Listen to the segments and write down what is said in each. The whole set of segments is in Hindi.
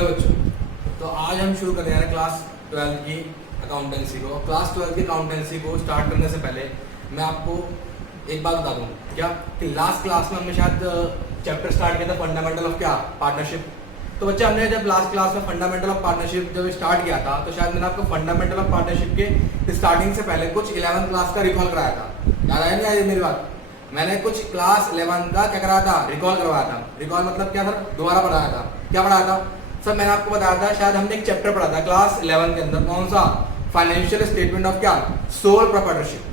हेलो बच्चों, तो आज हम शुरू कर रहे हैं क्लास 12 की अकाउंटेंसी को। क्लास 12 की अकाउंटेंसी को स्टार्ट करने से पहले मैं आपको एक बात बता दूं क्या कि लास्ट क्लास में हमने शायद चैप्टर स्टार्ट किया था फंडामेंटल ऑफ क्या पार्टनरशिप। तो बच्चे हमने जब लास्ट क्लास में फंडामेंटल ऑफ पार्टनरशिप जब स्टार्ट किया था तो शायद मैंने आपको फंडामेंटल ऑफ पार्टनरशिप के स्टार्टिंग से पहले कुछ 11th क्लास का रिकॉल कराया था। याद आया नहीं आया मेरी बात? मैंने कुछ क्लास 11 का क्या कराया था, रिकॉल करवाया था। रिकॉल मतलब क्या सर? दोबारा पढ़ाया था। क्या पढ़ाया था सर? मैंने आपको बताया था शायद हमने एक चैप्टर पढ़ा था क्लास 11 के अंदर, कौन सा? फाइनेंशियल स्टेटमेंट ऑफ क्या? Sole proprietorship.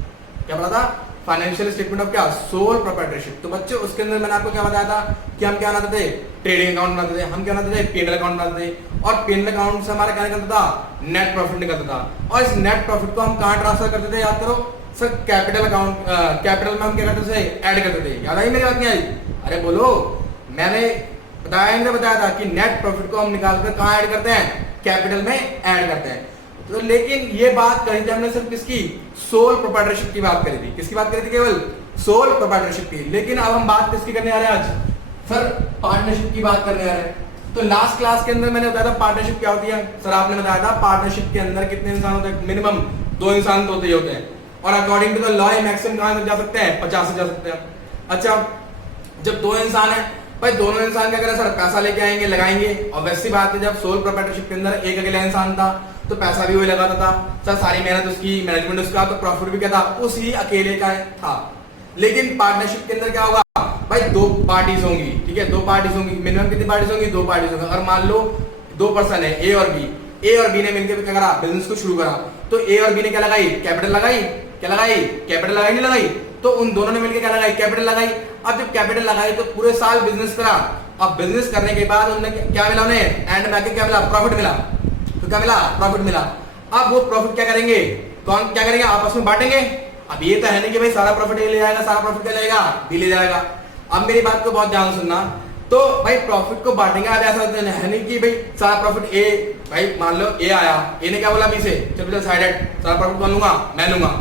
क्या पढ़ा था? फाइनेंशियल स्टेटमेंट ऑफ क्या? Sole proprietorship. तो बच्चे उसके अंदर मैंने आपको क्या बताया था कि हम क्या बनाते थे? ट्रेडिंग अकाउंट बनाते थे, हम क्या बनाते थे? पीएनएल अकाउंट बनाते थे। और पीएनएल अकाउंट से हमारा क्या निकलता था? नेट प्रॉफिट निकलता था। और इस नेट प्रॉफिट को हम कहाँ ट्रांसफर करते थे? याद करो सर, कैपिटल अकाउंट, कैपिटल में हम क्या करते थे? ऐड करते थे। याद आई मेरी बात? नहीं आई? अरे बोलो, मैंने बताया था कि नेट प्रॉफिट को हम निकालकर कहाँ ऐड करते हैं? कैपिटल में ऐड करते हैं। तो लेकिन ये बात करी थी हमने सिर्फ किसकी? सोल प्रोप्राइटरशिप की बात करी थी। किसकी बात करी थी? केवल सोल प्रोप्राइटरशिप की। लेकिन अब हम बात किसकी करने आ रहे हैं आज? सर पार्टनरशिप की बात करने आ रहे हैं। तो लास्ट क्लास के अंदर मैंने बताया था पार्टनरशिप क्या होती है। सर आपने बताया था पार्टनरशिप के अंदर कितने इंसान होते हैं? मिनिमम 2 इंसान तो होते ही होते हैं। और according to the law maximum कहां तक जा सकते हैं? 50 से जा सकते हैं। अच्छा, जब 2 इंसान है भाई, दोनों इंसान क्या करें सर? पैसा लेके आएंगे, लगाएंगे। और वैसी बात है जब सोल प्रोप्राइटरशिप के अंदर एक अकेला इंसान था तो पैसा भी वही लगाता था सर, सारी मेहनत उसकी, मैनेजमेंट उसका, तो प्रॉफिट भी क्या था? उसी अकेले का था। लेकिन पार्टनरशिप के अंदर क्या होगा भाई? 2 पार्टीज होंगी। ठीक है, 2 पार्टीज होंगी। मिनिमम कितनी पार्टीज होंगी? 2 पार्टीज होंगी। और मान लो 2 पर्सन है, ए और बी। ए और बी ने मिलकर क्या करा? बिजनेस को शुरू करा। तो ए और बी ने क्या लगाई? कैपिटल लगाई। क्या लगाई? कैपिटल लगाई, नहीं लगाई? तो उन दोनों ने मिलकर क्या लगाई? कैपिटल लगाई। अब जब कैपिटल लगाई तो पूरे साल बिजनेस करा। अब बिजनेस करने के बाद उन्हें क्या मिला? उन्हें एंड में आके क्या मिला? प्रॉफिट मिला। तो क्या मिला? प्रॉफिट मिला। अब वो प्रॉफिट क्या करेंगे? कौन क्या करेंगे? आपस में बांटेंगे। अब ये तो है नहीं कि भाई सारा प्रॉफिट ये ले जाएगा, सारा प्रॉफिट क्या लेगा? बी ले जाएगा। अब मेरी बात को बहुत ध्यान सुनना। तो भाई प्रॉफिट को बांटेंगे। आज ऐसा है नहीं कि भाई सारा प्रॉफिट ए, भाई मान लो ए आया, ए ने क्या बोला बी से? चलो साइडेड, सारा प्रॉफिट कौन लूंगा? मैं लूंगा।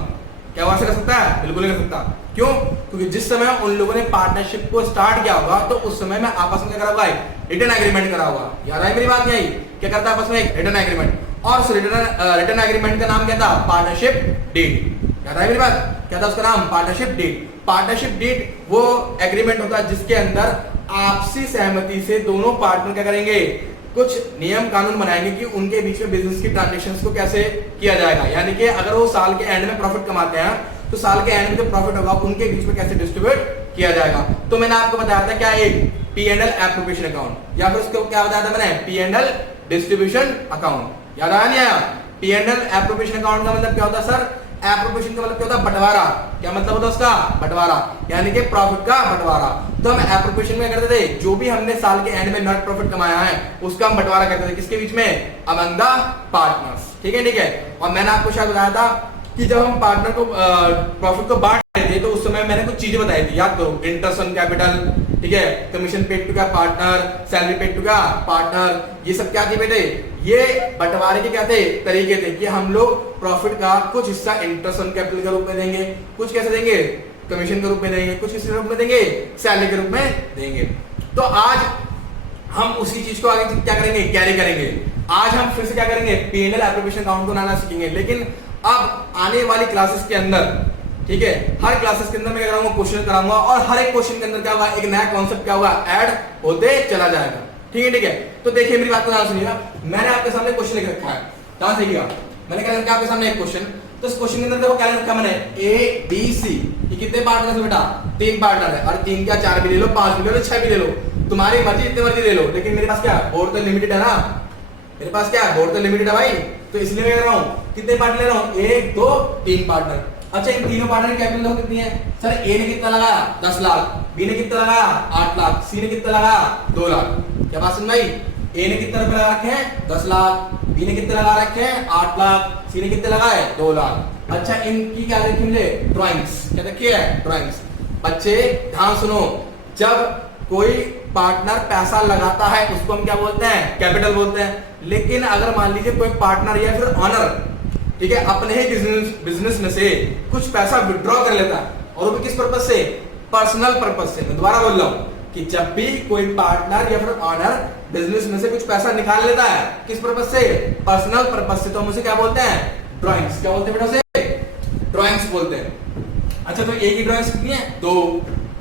क्या वहां से कर सकता है? बिल्कुल नहीं कर सकता। क्यों? क्योंकि जिस समय उन लोगों ने पार्टनरशिप को स्टार्ट किया होगा तो उस समय में आपस में क्या करा होगा? रिटर्न एग्रीमेंट करा होगा। याद है मेरी बात? नहीं आई? क्या करता है आपस में? एक रिटर्न एग्रीमेंट। और उस रिटर्न एग्रीमेंट का नाम क्या था? Partnership deed. याद है मेरी बात? क्या था उसका नाम? Partnership deed. पार्टनरशिप डीड वो एग्रीमेंट होता है जिसके अंदर आपसी सहमति से दोनों पार्टनर क्या करेंगे? कुछ नियम कानून बनाएंगे कि उनके बीच में बिजनेस की ट्रांजैक्शंस को कैसे किया जाएगा। यानी कि अगर वो साल के एंड में प्रॉफिट कमाते हैं तो साल के एंड में जो प्रॉफिट होगा उनके बीच में कैसे डिस्ट्रीब्यूट किया जाएगा। तो मैंने आपको बताया था क्या? एक पी&एल एप्रोप्रिएशन अकाउंट, या फिर उसको क्या बताया था मैंने? P&L distribution account. याद आया नहीं आया? पी&एल एप्रोप्रिएशन अकाउंट का मतलब क्या होता है सर? एप्रोप्रिएशन का मतलब क्या होता है? बंटवारा। क्या मतलब होता है उसका? बंटवारा, यानी कि प्रॉफिट का बंटवारा। तो हम एप्रोप्रिएशन में करते थे जो भी हमने साल के एंड में नेट प्रॉफिट कमाया है उसका हम बंटवारा करते थे। किसके बीच में? Among the partners. ठीक है, ठीक है। और मैंने आपको शायद बताया था कि जब हम पार्टनर को प्रॉफिट को बांट रहे थे तो उस समय मैंने कुछ चीजें बताई थी। याद करो, इंटरेस्ट ऑन कैपिटल, ठीक है, कमीशन पेड टू क्या? पार्टनर, सैलरी पेड टू क्या? पार्टनर। ये सब क्या थे बेटे? ये बंटवारे के क्या थे? तरीके थे कि हम लोग प्रॉफिट का कुछ हिस्सा इंटरेस्ट ऑन कैपिटल के रूप में देंगे, कुछ कैसे देंगे? कमीशन के रूप में देंगे, कुछ किस रूप में देंगे? सैलरी के रूप में देंगे। तो आज हम उसी चीज को आगे क्या करेंगे? कैरी करेंगे। आज हम फिर से क्या करेंगे? पी&एल एप्रोप्रिएशन अकाउंट को बनाना सीखेंगे। लेकिन अब आने वाली क्लासेस के अंदर, ठीक है, हर क्लासेस के अंदर मैं क्या कराऊंगा? क्वेश्चन कराऊंगा। और हर एक क्वेश्चन के अंदर क्या होगा? एक नया कॉन्सेप्ट क्या होगा? ऐड होते चला जाएगा। ठीक है, ठीक है। तो देखिए मेरी बात को ध्यान सुनिएगा। मैंने आपके सामने क्वेश्चन लिख रखा है, ध्यान देखिएगा। मैंने क्या लिखा आपके सामने? एक क्वेश्चन। तो इस क्वेश्चन के अंदर देखो क्या लिखा मैंने? A B C. ये कितने पार्टनर है बेटा? 3 पार्टनर है। और 3 क्या? 4 भी ले लो, 5 भी ले लो, 6 भी ले लो, तुम्हारी मर्जी, जितने मर्जी ले लो। लेकिन मेरे पास क्या? बोर्ड तो लिमिटेड है ना। मेरे पास क्या? बोर्ड तो लिमिटेड है भाई। तो इसलिए मैं कह रहा हूँ कितने पार्टनर ले रहा हूँ? 1 2 3 पार्टनर। अच्छा, इन तीनों पार्टनर की कैपिटल कितनी है? सर ए ने कितना लगाया? 10 लाख। बी ने कितना लगाया? 8 लाख। सी ने कितना लगाया? 2 लाख। क्या बात सुन भाई? ए ने कितना रुपए लगा रखे हैं? 10 लाख। बी ने कितने लगा रखे हैं? 8 लाख। सी ने कितने लगाए? 2 लाख। अच्छा, इनकी क्या देखी मुझे? ड्राइंग्स। क्या देखी है? ड्राइंग्स। बच्चे ध्यान सुनो, जब कोई पार्टनर पैसा लगाता है उसको हम क्या बोलते हैं? कैपिटल बोलते हैं। लेकिन अगर मान लीजिए कोई पार्टनर या फिर ऑनर, ठीक है, अपने ही बिजनेस में से कुछ पैसा विड्रॉ कर लेता है, और वो भी किस पर्पज से? पर्सनल पर्पज से। मैं दोबारा बोल रहा हूं कि जब भी कोई पार्टनर या फिर ऑनर बिजनेस में से कुछ पैसा निकाल लेता है, किस पर्पज से? पर्सनल पर्पज से, तो हम उसे क्या बोलते हैं? ड्राइंग्स। क्या बोलते हैं बेटा उसे? ड्राइंग्स बोलते हैं। अच्छा, तो ए की ड्राइंग्स कितनी है? 2,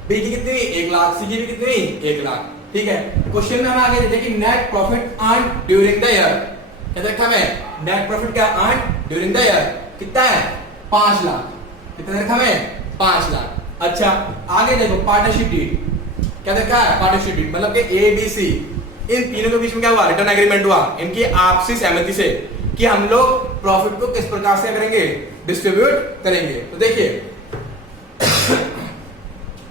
बी की कितनी? 1 लाख, सी की भी कितनी? 1 लाख। ठीक है, क्वेश्चन में हम आगे देखिए कि net profit earn during the year. क्या देखा हमें? नेट प्रॉफिट क्या अर्न ड्यूरिंग द ईयर कितना है? 5 लाख। कितना देखा हमें? 5 लाख। अच्छा, आगे देखो पार्टनरशिप डीड। क्या देखा है? पार्टनरशिप डीड मतलब कि ए बी सी इन तीनों के बीच में क्या हुआ? रिटर्न एग्रीमेंट हुआ इनकी आपसी सहमति से कि हम लोग प्रॉफिट को किस प्रकार से करेंगे? डिस्ट्रीब्यूट करेंगे। तो देखिए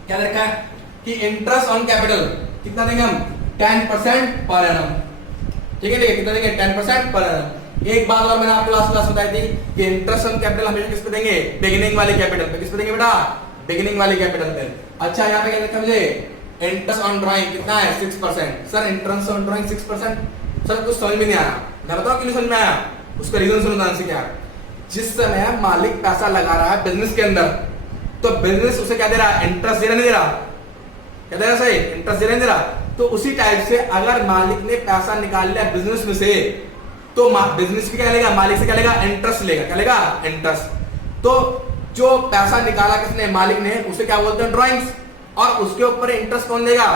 क्या देखा है कि इंटरेस्ट ऑन कैपिटल कितना देंगे हम? 10% पर एनम। ठीक है, कितना देंगे? 10% पर एनम। एक बात और मैंने आपको लास्ट क्लास बताई थी कि इंटरेस्ट ऑन कैपिटल हमेशा किस पे देंगे? बिगिनिंग वाले कैपिटल पे। किस पे देंगे बेटा? बिगिनिंग वाले कैपिटल पे। अच्छा, यहाँ पे क्या देखा मुझे? इंटरेस्ट ऑन ड्राइंग कितना है? 6%। Sir interest on drawing 6%? Sir कुछ समझ में नहीं आया। मैं बताऊं क्यों समझ में आया? उसका रीजन सुनो ध्यान से। क्या जिस समय मालिक पैसा लगा रहा है बिजनेस के अंदर, तो बिजनेस उसे क्या दे रहा है? इंटरेस्ट दे रहा नहीं दे रहा? क्या दे रहा? सही, इंटरेस्ट दे रहा नहीं दे रहा? तो उसी टाइप से अगर मालिक ने पैसा निकाल लिया बिजनेस में से, तो बिजनेस भी क्या लेगा? मालिक से क्या लेगा? इंटरेस्ट लेगा। क्या लेगा? इंटरेस्ट। तो जो पैसा निकाला किसने? मालिक ने, उसे क्या बोलते हैं? ड्राइंग्स। और उसके ऊपर इंटरेस्ट कौन देगा?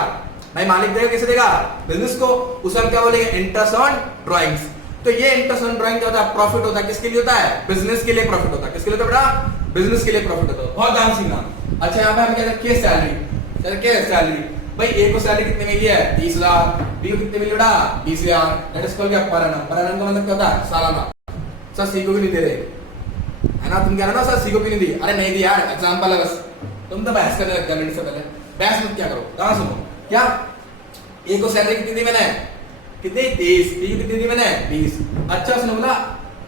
भाई मालिक देगा। किसे देगा? बिजनेस को। उसे हम क्या बोलेंगे? Interest on drawings. तो ये इंटरेस्ट ऑन ड्राइंग क्या होता है? प्रॉफिट होता है। किसके लिए होता है? बिजनेस के लिए प्रॉफिट होता है। किसके लिए होता है बेटा? बिजनेस के लिए प्रॉफिट होता है। बहुत ध्यान सीखना। अच्छा, यहाँ पे हम कहते हैं केस सैलरी। केस सैलरी भाई ए को सैलरी कितने मिली है? 30,00,000। बी को कितने मिली बेटा? 20,000। दैट इज कॉल्ड क्या? Per annum. पर एनम का मतलब क्या होता है? सालाना। सर सी को भी नहीं दे रहे है ना? तुम कह रहे हो ना सर सी को भी नहीं दी। अरे नहीं दी यार, एग्जांपल है बस। तुम तो बहस करने लगते हो मिनट से पहले। बहस मत क्या करो, कहां सुनो। क्या ए को सैलरी कितनी दी मैंने? कितनी? 30। बी कितनी दी मैंने? 20। अच्छा सुनो, बोला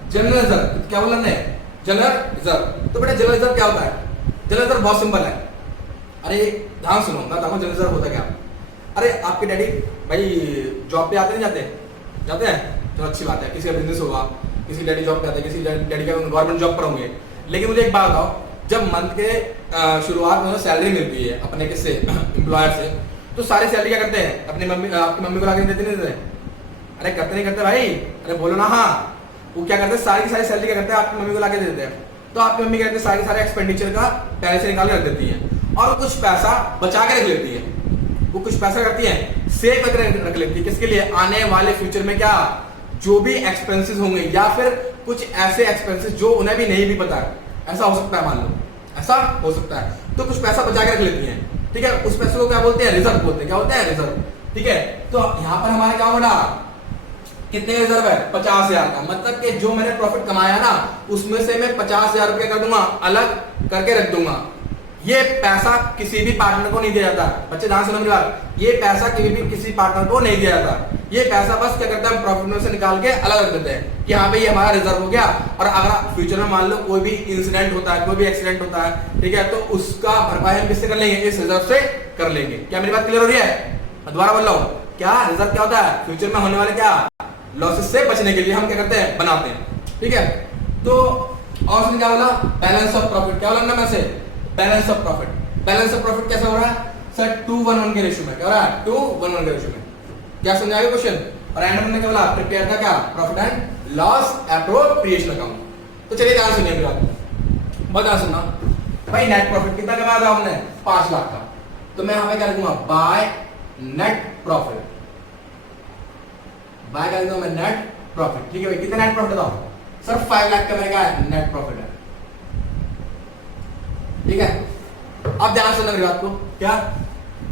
जनरल रिजर्व। क्या बोला मैंने? General reserve. तो बेटा जनरल रिजर्व क्या होता है? जनरल रिजर्व बहुत सिंपल है। अरे ध्यान सुनो, मैं बताऊं जनरल रिजर्व होता क्या? अरे आपके डैडी भाई जॉब पे आते नहीं जाते? जाते हैं, तो अच्छी बात है। किसी का बिजनेस होगा, किसी डैडी जॉब पे आते हैं, किसी डैडी का गवर्नमेंट जॉब पर होंगे। लेकिन मुझे एक बात बताओ, जब मंथ के शुरुआत में सैलरी मिलती है अपने किससे? एम्प्लॉयर से, तो सारी सैलरी क्या करते हैं? अपनी मम्मी, आपकी मम्मी को लाके देते नहीं देते? अरे करते नहीं करते भाई? अरे बोलो ना। हाँ, वो क्या करते हैं? सारी की सारी सैलरी क्या करते हैं? आपकी मम्मी को लाके देते हैं। तो आपकी मम्मी कहते हैं सारे सारे एक्सपेंडिचर का पहले से निकाल के रख देती है, और कुछ पैसा बचा के रख लेती है। वो कुछ पैसा करती है सेव करके रख लेती है। किसके लिए? आने वाले फ्यूचर में क्या जो भी एक्सपेंसेस होंगे, या फिर कुछ ऐसे एक्सपेंसेस जो उन्हें भी नहीं भी पता है। ऐसा हो सकता है, मान लो ऐसा हो सकता है। तो कुछ पैसा बचा के रख लेती है। ठीक है, उस पैसे को क्या बोलते हैं? रिजर्व बोलते हैं। क्या बोलते हैं? रिजर्व। ठीक है, तो यहाँ पर हमारा क्या होगा? कितने रिजर्व है? 50,000 का। मतलब कि जो मैंने प्रॉफिट कमाया ना, उसमें से मैं 50,000 रुपया कर दूंगा, अलग करके रख दूंगा। ये पैसा किसी भी पार्टनर को नहीं दिया जाता। बच्चे ध्यान सुनो मेरी बात, ये पैसा किसी पार्टनर को नहीं दिया जाता। ये पैसा बस क्या करता है? प्रॉफिट में से निकाल के अलग रख देते हैं कि हाँ भाई ये हमारा रिजर्व हो गया। और अगर फ्यूचर में मान लो कोई भी इंसिडेंट होता है, कोई भी एक्सीडेंट होता है, ठीक है, तो उसका भरपाई हम किससे कर लेंगे? इस रिजर्व से कर लेंगे। क्या मेरी बात क्लियर हो रही है? मैं दोबारा बोल रहा हूँ, क्या रिजर्व क्या होता है? फ्यूचर में होने वाले क्या लॉसेस से बचने के लिए हम क्या करते हैं? बनाते हैं। ठीक है, तो और उसने क्या बोला? Balance of profit. क्या बोला मैं से? Balance of profit. Balance of profit कैसा हो रहा है सर? 2:1 के रेशियो में। क्या हो रहा है? 2:1 के रेशियो में। क्या समझाएगा क्वेश्चन? और एंड में क्या बोला? प्रिपेयर था क्या? Profit and loss appropriation account. तो चलिए ध्यान सुनिए मेरी बात, बहुत ध्यान सुनना भाई। नेट प्रॉफिट कितना कमाया था हमने? 5 लाख का। तो मैं यहां पे क्या लिखूंगा? By net profit. बाय क्या लिखूंगा मैं? Net profit. ठीक है भाई, कितना नेट प्रॉफिट था सर? 5 लाख का मेरा क्या है? नेट प्रॉफिट है। ठीक है, अब ध्यान सुनना मेरी बात को। क्या?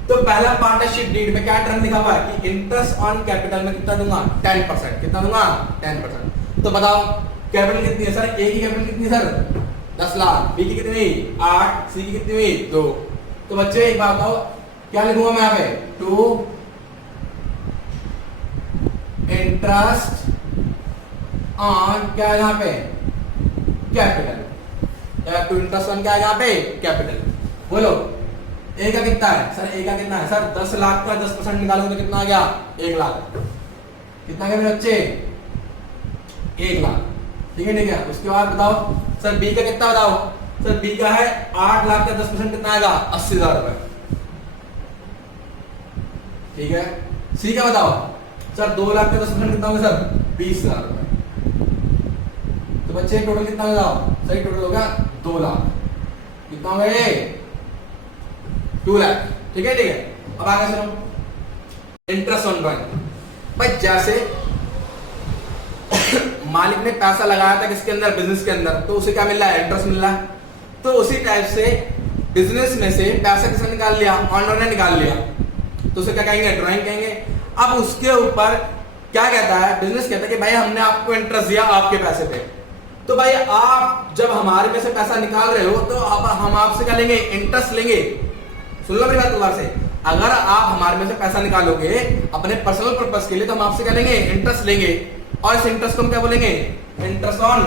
तो पहला पार्टनरशिप डीड में क्या टर्म लिखा हुआ है कि इंटरेस्ट ऑन कैपिटल में कितना दूंगा? 10%। कितना दूंगा? 10%। तो बताओ कैपिटल कितनी है सर? ए की कैपिटल कितनी है सर? 10 लाख। बी की कितनी? 8। सी की कितनी? 2। तो बच्चे एक बात बताओ, क्या लिखूंगा मैं यहाँ पे? टू इंटरेस्ट ऑन क्या है यहाँ पे? कैपिटल। टू इंटरेस्ट ऑन क्या है यहाँ पे? कैपिटल। बोलो ए का कितना है सर? ए का कितना है सर? 10 लाख का 10% निकालोगे तो कितना आ गया? 1 लाख। कितना गया मेरे बच्चे? 1 लाख। ठीक है, ठीक है। उसके बाद बताओ सर बी का कितना बताओ? सर बी का है 8 लाख का 10% कितना आएगा? 80,000 रुपए। ठीक है। सी का बताओ सर, 2 लाख का 10% कितना होगा सर? 20,000 रुपए। तो बच्चे टोटल कितना होगा? सही टोटल होगा 2 लाख। कितना होगा ये? 2 लाख। ठीक है, ठीक है। अब आगे सुनो, इंटरेस्ट ऑन ड्राइंग। भाई जैसे मालिक ने पैसा लगाया था किसके अंदर? बिजनेस के अंदर, तो उसे क्या मिल रहा है? इंटरेस्ट मिल रहा है। तो उसी टाइप से बिजनेस में से पैसा किसने निकाल लिया? ऑनर ने निकाल लिया, तो उसे क्या कहेंगे? ड्राइंग कहेंगे। अब उसके ऊपर क्या कहता है? बिजनेस कहता है कि भाई हमने आपको इंटरेस्ट दिया आपके पैसे पे, तो भाई आप जब हमारे में से पैसा निकाल रहे हो तो अब हम आपसे क्या लेंगे? इंटरेस्ट लेंगे। सुन लो मेरी बात दोबारा से, अगर आप हमारे में से पैसा निकालोगे अपने पर्सनल पर्पस के लिए, तो हम आपसे क्या लेंगे? इंटरेस्ट लेंगे। और इस इंटरेस्ट को हम क्या बोलेंगे? Interest on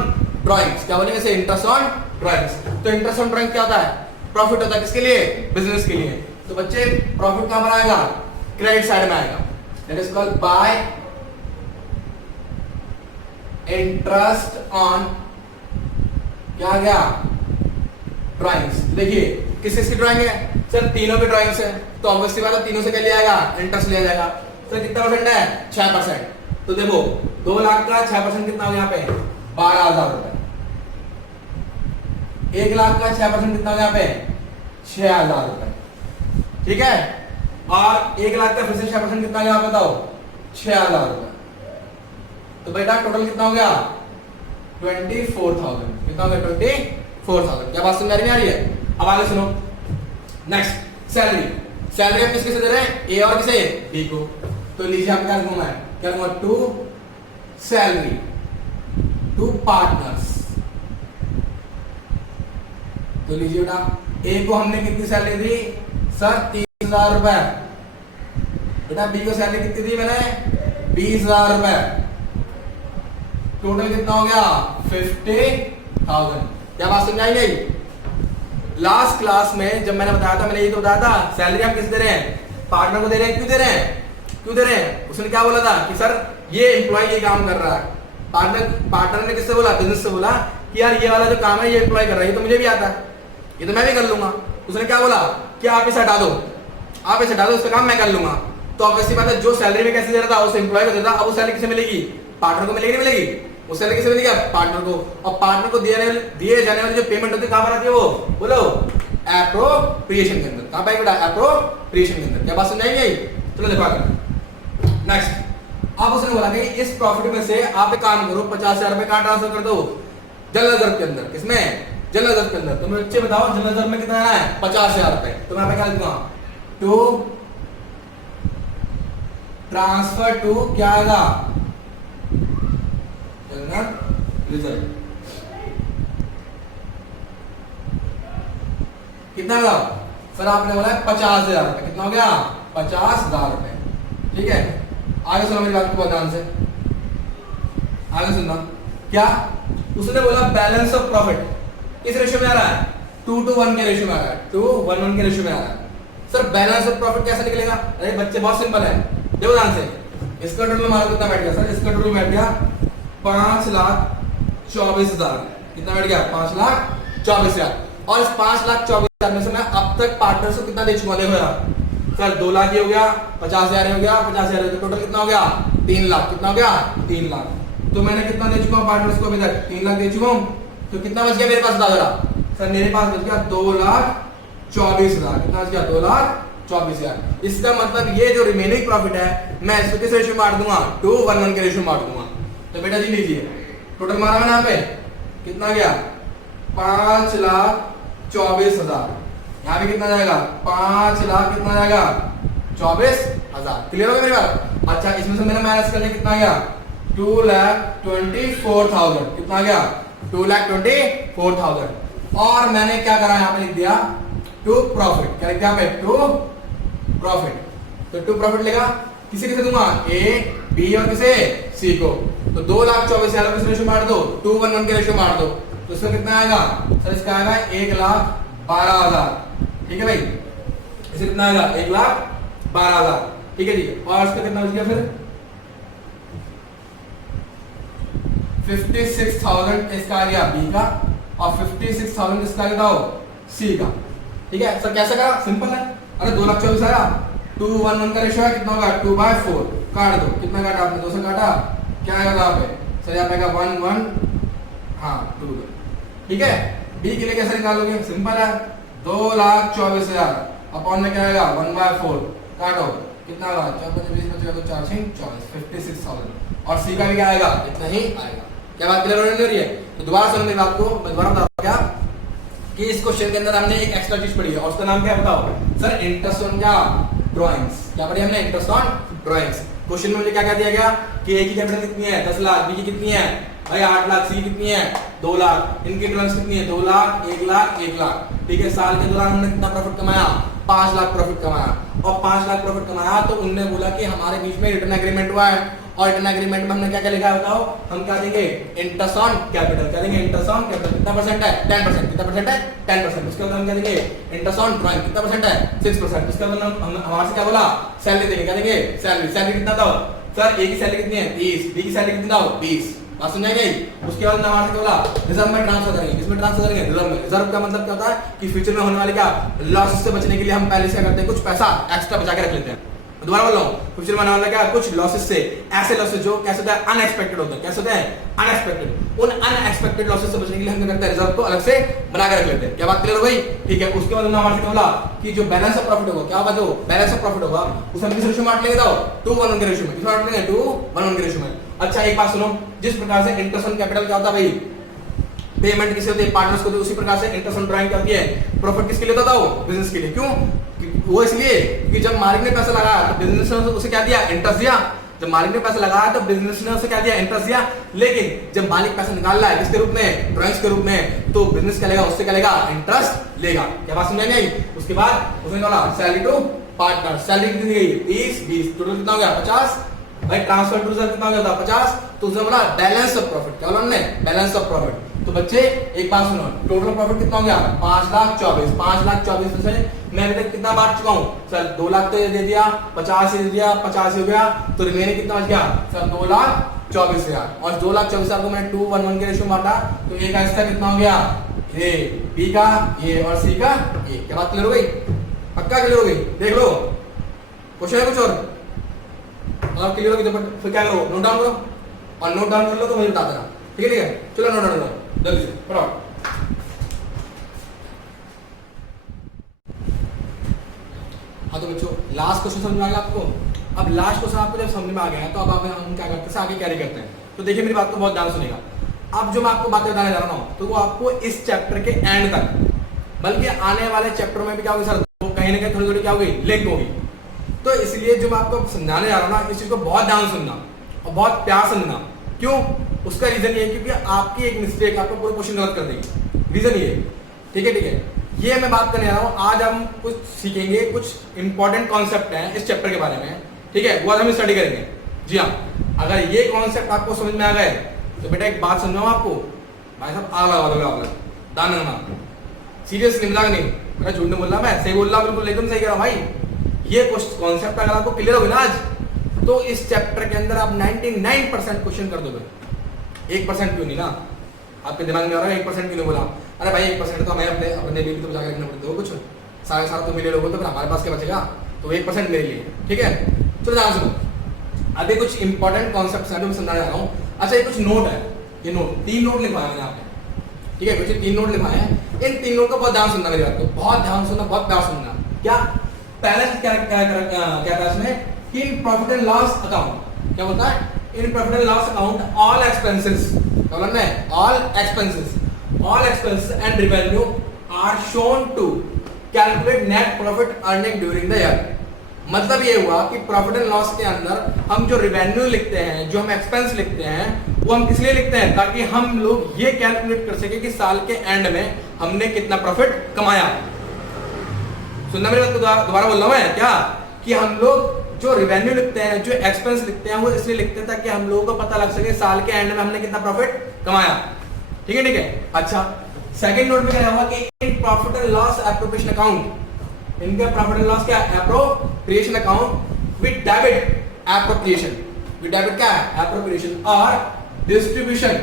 drawings. क्या बोलेंगे इसे? Interest on drawings. तो इंटरेस्ट ऑन ड्राइंग क्या होता है? प्रॉफिट होता है। किसके लिए? बिजनेस के लिए। तो बच्चे प्रॉफिट कहां पर आएगा? क्रेडिट साइड में आएगा। That is called by interest on क्या गया? ड्राइंग्स। देखिए किस किस की ड्राइंग है सर? तीनों की ड्राइंग्स है, तो ऑब्वियसली बात है तीनों से क्या लिया जाएगा? इंटरेस्ट लिया जाएगा। सर कितना परसेंट है? 6%। तो देखो 2 लाख का 6% कितना हो यहाँ पे? 12,000 रुपए। 1 लाख का 6% कितना हो यहाँ पे? 6,000 रुपए। ठीक है। और 1 लाख का फिर से 6% कितना गया बताओ? 6,000 रुपए। तो बेटा टोटल कितना हो गया? 24,000। कितना हो गया? 24,000। क्या बात समझ आ रही है? अब आगे सुनो, नेक्स्ट सैलरी। सैलरी हम किसके से दे रहे हैं? ए और किसे? बी को। तो लीजिए आप क्या लिखूंगा? क्या लिखूंगा? To salary to partners. तो लीजिए बेटा, ए को हमने कितनी सैलरी दी सर? 30,000 रुपए। बेटा बी को सैलरी कितनी दी मैंने? 20,000 रुपए। टोटल कितना हो गया? 50,000। क्या बात समझाई गई? लास्ट क्लास में जब मैंने बताया था, मैंने ये तो बताया था सैलरी आप किस दे रहे हैं? पार्टनर को दे रहे हैं। क्यों दे रहे हैं? क्यों दे रहे हैं? उसने क्या बोला था कि सर ये एम्प्लॉय ये काम कर रहा है। पार्टनर ने किससे बोला? बिजनेस से बोला कि यार ये वाला जो काम है ये एम्प्लॉय कर रहा है, ये तो मुझे भी आता है, ये तो मैं भी कर लूंगा। उसने क्या बोला कि आप इसे हटा दो, आप इसे हटा दो, इसका काम मैं कर लूंगा। तो ऑब्वियसली बात है जो सैलरी में कैसे दे रहा था उस एम्प्लॉय को देता, अब वो सैलरी किसे मिलेगी? पार्टनर को मिलेगी नहीं मिलेगी? वो सैलरी किसे मिलेगी? पार्टनर को। और पार्टनर को दिए जाने वाली जो पेमेंट होती है कहां पर आती है? वो बोलो एप्रोप्रिएशन के अंदर। कहां पाएगी बेटा? एप्रोप्रिएशन के अंदर। क्या बात समझाएंगे? चलो देखो आगे नेक्स्ट। अब उसने बोला कि इस प्रॉफिट में से आप एक काम करो, 50,000 रुपए कहां ट्रांसफर कर दो? जनरल रिजर्व के अंदर। किसमें? जनरल रिजर्व के अंदर। तो मेरे बच्चे बताओ जनरल रिजर्व में कितना आना है? 50,000 रुपए। तो मैं क्या लिखूंगा? टू ट्रांसफर टू क्या आएगा? General reserve. कितना लगा सर? आपने बोला 50,000 रुपए। कितना हो गया? 50,000 रुपए। ठीक है। आगे सुनो मेरी बात को ध्यान से, आगे सुनना। क्या उसने बोला? बैलेंस ऑफ प्रॉफिट किस रेशियो में आ रहा है? 2:1 के रेशियो में आ रहा है। 2:1 के रेशियो में आ रहा है। सर बैलेंस ऑफ प्रॉफिट कैसे निकलेगा? अरे बच्चे बहुत सिंपल है, देखो ध्यान से। इसका टोटल हमारा कितना बैठ गया सर? इसका टोटल बैठ गया 5,24,000। कितना बैठ गया? 5,24,000। और इस 5,24,000 में से मैं अब तक पार्टनर्स को कितना दे चुका? देखो यार सर 2 लाख हो गया, 50,000 हो गया, 50,000 तो टोटल कितना हो गया? 3 लाख। कितना हो गया? 3 लाख। तो मैंने कितना दे चुका हूं पार्टनर्स को अभी तक? 3 लाख दे चुका हूं। तो कितना बच गया मेरे पास? दादा सर मेरे पास बच गया 2,24,000। कितना बच गया? 2,24,000। इसका मतलब ये जो रिमेनिंग प्रॉफिट है मैं इसको किस रेशियो में बांट दूंगा? 2:1 के रेशियो में बांट दूंगा। तो बेटा जी लीजिए टोटल मारा मैंने यहाँ पे कितना गया? 5,24,000। यहाँ पे कितना जाएगा? 5 लाख। कितना जाएगा? 24,000। क्लियर हो गया मेरी बात? अच्छा इसमें से मैंने माइनस करने कितना गया? 2,24,000। कितना गया? 2,24,000। और मैंने क्या करा? यहाँ पे लिख दिया टू प्रॉफिट। क्या लिख दिया यहाँ पे? To profit. तो टू प्रॉफिट लेगा किसे किसे दूंगा? ए बी और किसे? सी को। तो 2,24,000 किस रेशियो मार दो? 2:1 के रेशियो मार दो। तो इसका कितना आएगा सर? इसका आएगा 1,12,000। ठीक है भाई, इसे कितना आएगा? 1,12,000। ठीक है जी। और इसका कितना बच गया फिर? 56,000 इसका आ गया बी का, और 56,000 इसका बताओ सी का। ठीक है सर कैसे करा? सिंपल है। अरे 2,24,000 आया, 2 1 1 का रेशियो है, कितना होगा 2/4, काट दो, कितना काटा आपने 2 से काटा, क्या आएगा यहाँ पे सर, यहाँ पे आएगा 1 1 हाँ 2, ठीक है। बी के लिए कैसे निकालोगे, सिंपल है 2,24,000 अपॉन में क्या आएगा 1/4, काटो कितना होगा 4 20 बचेगा तो 4 6 24 56,000 और सी का भी क्या आएगा इतना ही आएगा। क्या बात क्लियर हो रही है? तो दोबारा सुनो मेरी बात को, मैं दोबारा बताऊं क्या कि इस क्वेश्चन के अंदर हमने एक एक्स्ट्रा चीज पढ़ी है और उसका नाम क्या है बताओ सर, इंटरेस्ट ऑन क्या ड्राइंग्स। क्या पढ़ी हमने, इंटरेस्ट ऑन ड्राइंग्स। क्वेश्चन में मुझे क्या क्या दिया गया कि ए की कैपिटल कितनी है 10 लाख, बी की कितनी है भाई 8 लाख, सी कितनी है 2 लाख, इनकी ड्राइंग्स कितनी है 2 लाख 1 लाख 1 लाख, ठीक है। साल के दौरान हमने कितना प्रॉफिट कमाया 5 लाख प्रॉफिट कमाया और 5 लाख प्रॉफिट कमाया तो उनने बोला कि हमारे बीच में रिटर्न एग्रीमेंट हुआ है और रिटर्न एग्रीमेंट में हमने क्या क्या लिखा है बताओ, हम क्या देंगे इंटरेस्ट ऑन कैपिटल, क्या देंगे इंटरेस्ट ऑन कैपिटल, कितना परसेंट है 10%, कितना परसेंट है 10%। उसके बाद हम क्या देंगे इंटरेस्ट ऑन ड्राइंग, कितना परसेंट है 6%। उसके बाद हम हमारे से क्या बोला सैलरी देंगे, क्या देंगे सैलरी, सैलरी कितना दो सर, ए की सैलरी कितनी है 30, बी की सैलरी कितनी दो 20, बात समझ गई। उसके बाद हमारे से क्या बोला रिजर्व में ट्रांसफर करेंगे, किसमें ट्रांसफर करेंगे रिजर्व में। रिजर्व का मतलब क्या होता है कि फ्यूचर में होने वाले क्या लॉसेस से बचने के लिए हम पहले से क्या करते हैं कुछ पैसा एक्स्ट्रा बचा के रख लेते हैं। दोबारा बोल रहा हूँ, फ्यूचर में होने वाला क्या कुछ लॉसेस से, ऐसे लॉसेस जो कैसे होता है अनएक्सपेक्टेड होता है, कैसे होता है अनएक्सपेक्टेड, उन अनएक्सपेक्टेड लॉसेस से बचने के लिए हम क्या करते हैं रिजर्व को अलग से बना के रख लेते हैं। क्या बात क्लियर हो गई? ठीक है। उसके बाद हमारे से बोला कि जो बैलेंस ऑफ प्रॉफिट होगा, क्या होगा जो बैलेंस ऑफ प्रॉफिट होगा उसे हम किस रेशियो में बांट लेंगे बताओ 2:1 के रेशियो में, किस बांट लेंगे 2:1 के रेशियो में। अच्छा एक बात सुनो, जिस प्रकार से इंटरेस्ट ऑन कैपिटल क्या होता है भाई पेमेंट किसे होती है पार्टनर्स को, तो उसी प्रकार से इंटरेस्ट ऑन ड्राइंग क्या होती है प्रॉफिट किसके लिए होता है बिजनेस के लिए। क्यों? वो इसलिए कि जब मालिक ने पैसा लगाया तो बिजनेस ने उसे क्या दिया इंटरेस्ट दिया, जब मालिक ने पैसा लगाया तो बिजनेस ने उसे क्या दिया इंटरेस्ट दिया। लेकिन जब मालिक पैसा निकाल रहा है किसके रूप में ड्राइंग्स के रूप में, तो बिजनेस क्या लेगा उससे क्या लेगा इंटरेस्ट लेगा। क्या बात समझ में आई? उसके बाद उसने बोला सैलरी टू पार्टनर, सैलरी कितनी गई 30 20 टोटल कितना हो गया 50, भाई ट्रांसफर टू रिजर्व कितना हो गया 50, तो उसने बोला बैलेंस ऑफ प्रॉफिट, क्या बोला हमने बैलेंस ऑफ प्रॉफिट। तो बच्चे एक बात सुनो, टोटल प्रॉफिट कितना हो गया 5,24,000 में से मैं अभी तक कितना बांट चुका हूँ सर 2 लाख तो ये दे दिया, 50 दे दिया, 50 हो गया, तो रिमेनिंग कितना बच गया सर 2,24,000 और 2,24,000 को मैंने 2:1 के रेशियो में बांटा तो ए का हिस्सा कितना हो गया ए, बी का ये और सी का ए। क्या बात क्लियर हो गई? पक्का क्लियर हो गई? देख लो क्वेश्चन है कुछ और क्लियर होगी तो फिर क्या करो नोट डाउन करो और नोट डाउन कर लो तो मुझे बता देना, ठीक है ठीक है। चलो नोट डाउन करो जल्दी से पढ़ो। हाँ तो बच्चों लास्ट क्वेश्चन समझ में आ गया आपको? अब लास्ट क्वेश्चन आपको जब समझ में आ गया है तो अब हम क्या करते हैं आगे कैरी करते हैं। तो देखिए मेरी बात को बहुत ध्यान सुनेगा। अब जो मैं आपको बातें बताने जा रहा हूँ तो वो आपको इस चैप्टर के एंड तक बल्कि आने वाले चैप्टर में भी क्या होगी सर कहीं ना कहीं थोड़ी थोड़ी क्या होगी लिंक होगी। तो इसलिए जो मैं आपको समझाने जा रहा हूँ ना इस चीज को बहुत ध्यान सुनना और बहुत प्यार से सुनना। क्यों? उसका रीजन ये है क्योंकि आपकी एक मिस्टेक आपको पूरा क्वेश्चन गलत कर देगी, रीजन ये ठीक है ठीक है। ये मैं बात करने जा रहा हूँ आज हम कुछ सीखेंगे, कुछ इंपॉर्टेंट कॉन्सेप्ट हैं इस चैप्टर के बारे में, ठीक है, वो आज हम स्टडी करेंगे। जी हाँ, अगर ये कॉन्सेप्ट आपको समझ में आ गए तो बेटा एक बात समझाऊं आपको, भाई साहब आग लगा दोगे आप लोग, दान लगना सीरियसली मजाक नहीं, मैं झूठ नहीं बोल रहा, मैं सही बोल रहा हूँ, बिल्कुल एकदम सही कह रहा हूँ भाई। ये कॉन्सेप्ट अगर आपको क्लियर होगी ना आज तो इस चैप्टर के अंदर आप 99% क्वेश्चन कर दोगे। 1% क्यों नहीं ना, आपके दिमाग में आ रहा है 1% क्यों नहीं बोला, अरे भाई 1% तो हमें अपने लिए भी तो बचा के रखना पड़ता है, कुछ साढ़े सारा तो मेरे लोगों तो फिर हमारे पास क्या बचेगा, तो 1% मेरे लिए, ठीक है। चलो ध्यान सुनो, अभी कुछ इंपॉर्टेंट कॉन्सेप्ट है मैं समझाने जा रहा हूँ। अच्छा ये कुछ नोट है, ये नोट 3 नोट लिखवाए मैंने आपने, ठीक है, कुछ 3 नोट लिखवाए हैं। इन 3 नोट को बहुत ध्यान सुनना, मेरी बात को बहुत ध्यान सुनना, बहुत प्यार सुनना। क्या पहले क्या था इसमें कि in profit and loss account क्या बोलता है, in profit and loss account all expenses, क्या बोलना है all expenses and revenue are shown to calculate net profit earning during the year। मतलब ये हुआ कि प्रॉफिट एंड लॉस के अंदर हम जो रेवेन्यू लिखते हैं, जो हम एक्सपेंस लिखते हैं, वो हम किस लिए लिखते हैं, ताकि हम लोग ये कैलकुलेट कर सके कि साल के एंड में हमने कितना प्रॉफिट कमाया। सुनना मेरी बात को दोबारा बोल रहा हूं मैं, क्या कि हम लोग जो रेवेन्यू लिखते हैं, जो एक्सपेंस लिखते हैं, वो इसलिए लिखते हैं ताकि हम लोगों को पता लग सके साल के एंड में हमने कितना प्रॉफिट कमाया, ठीक है ठीक है। अच्छा सेकंड नोट में क्या होगा कि in profit and loss appropriation account, इनका प्रॉफिट एंड लॉस क्या है appropriation account with debit appropriation, with debit क्या है एप्रोप्रिएशन और डिस्ट्रीब्यूशन।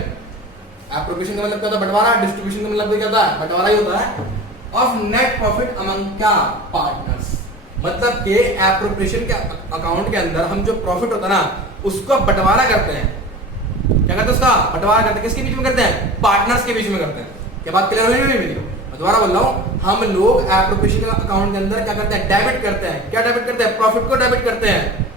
एप्रोप्रिएशन का मतलब क्या होता है बंटवारा, डिस्ट्रीब्यूशन का मतलब क्या होता है बंटवारा ही होता है, ऑफ नेट प्रॉफिट अमंग क्या पार्टनर्स। मतलब के एप्रोप्रिएशन के अकाउंट के अंदर हम जो प्रॉफिट होता है ना उसको बंटवारा करते हैं। क्या करते हैं? उसका बंटवारा करते हैं। किसके बीच में करते हैं? पार्टनर्स के बीच में करते हैं। क्या बात क्लियर हुई मेरी? मैं दोबारा बोल रहा हूं, हम लोग एप्रोप्रिएशन के अकाउंट के अंदर क्या करते हैं? डेबिट करते हैं। क्या डेबिट करते हैं? प्रॉफिट को डेबिट करते हैं।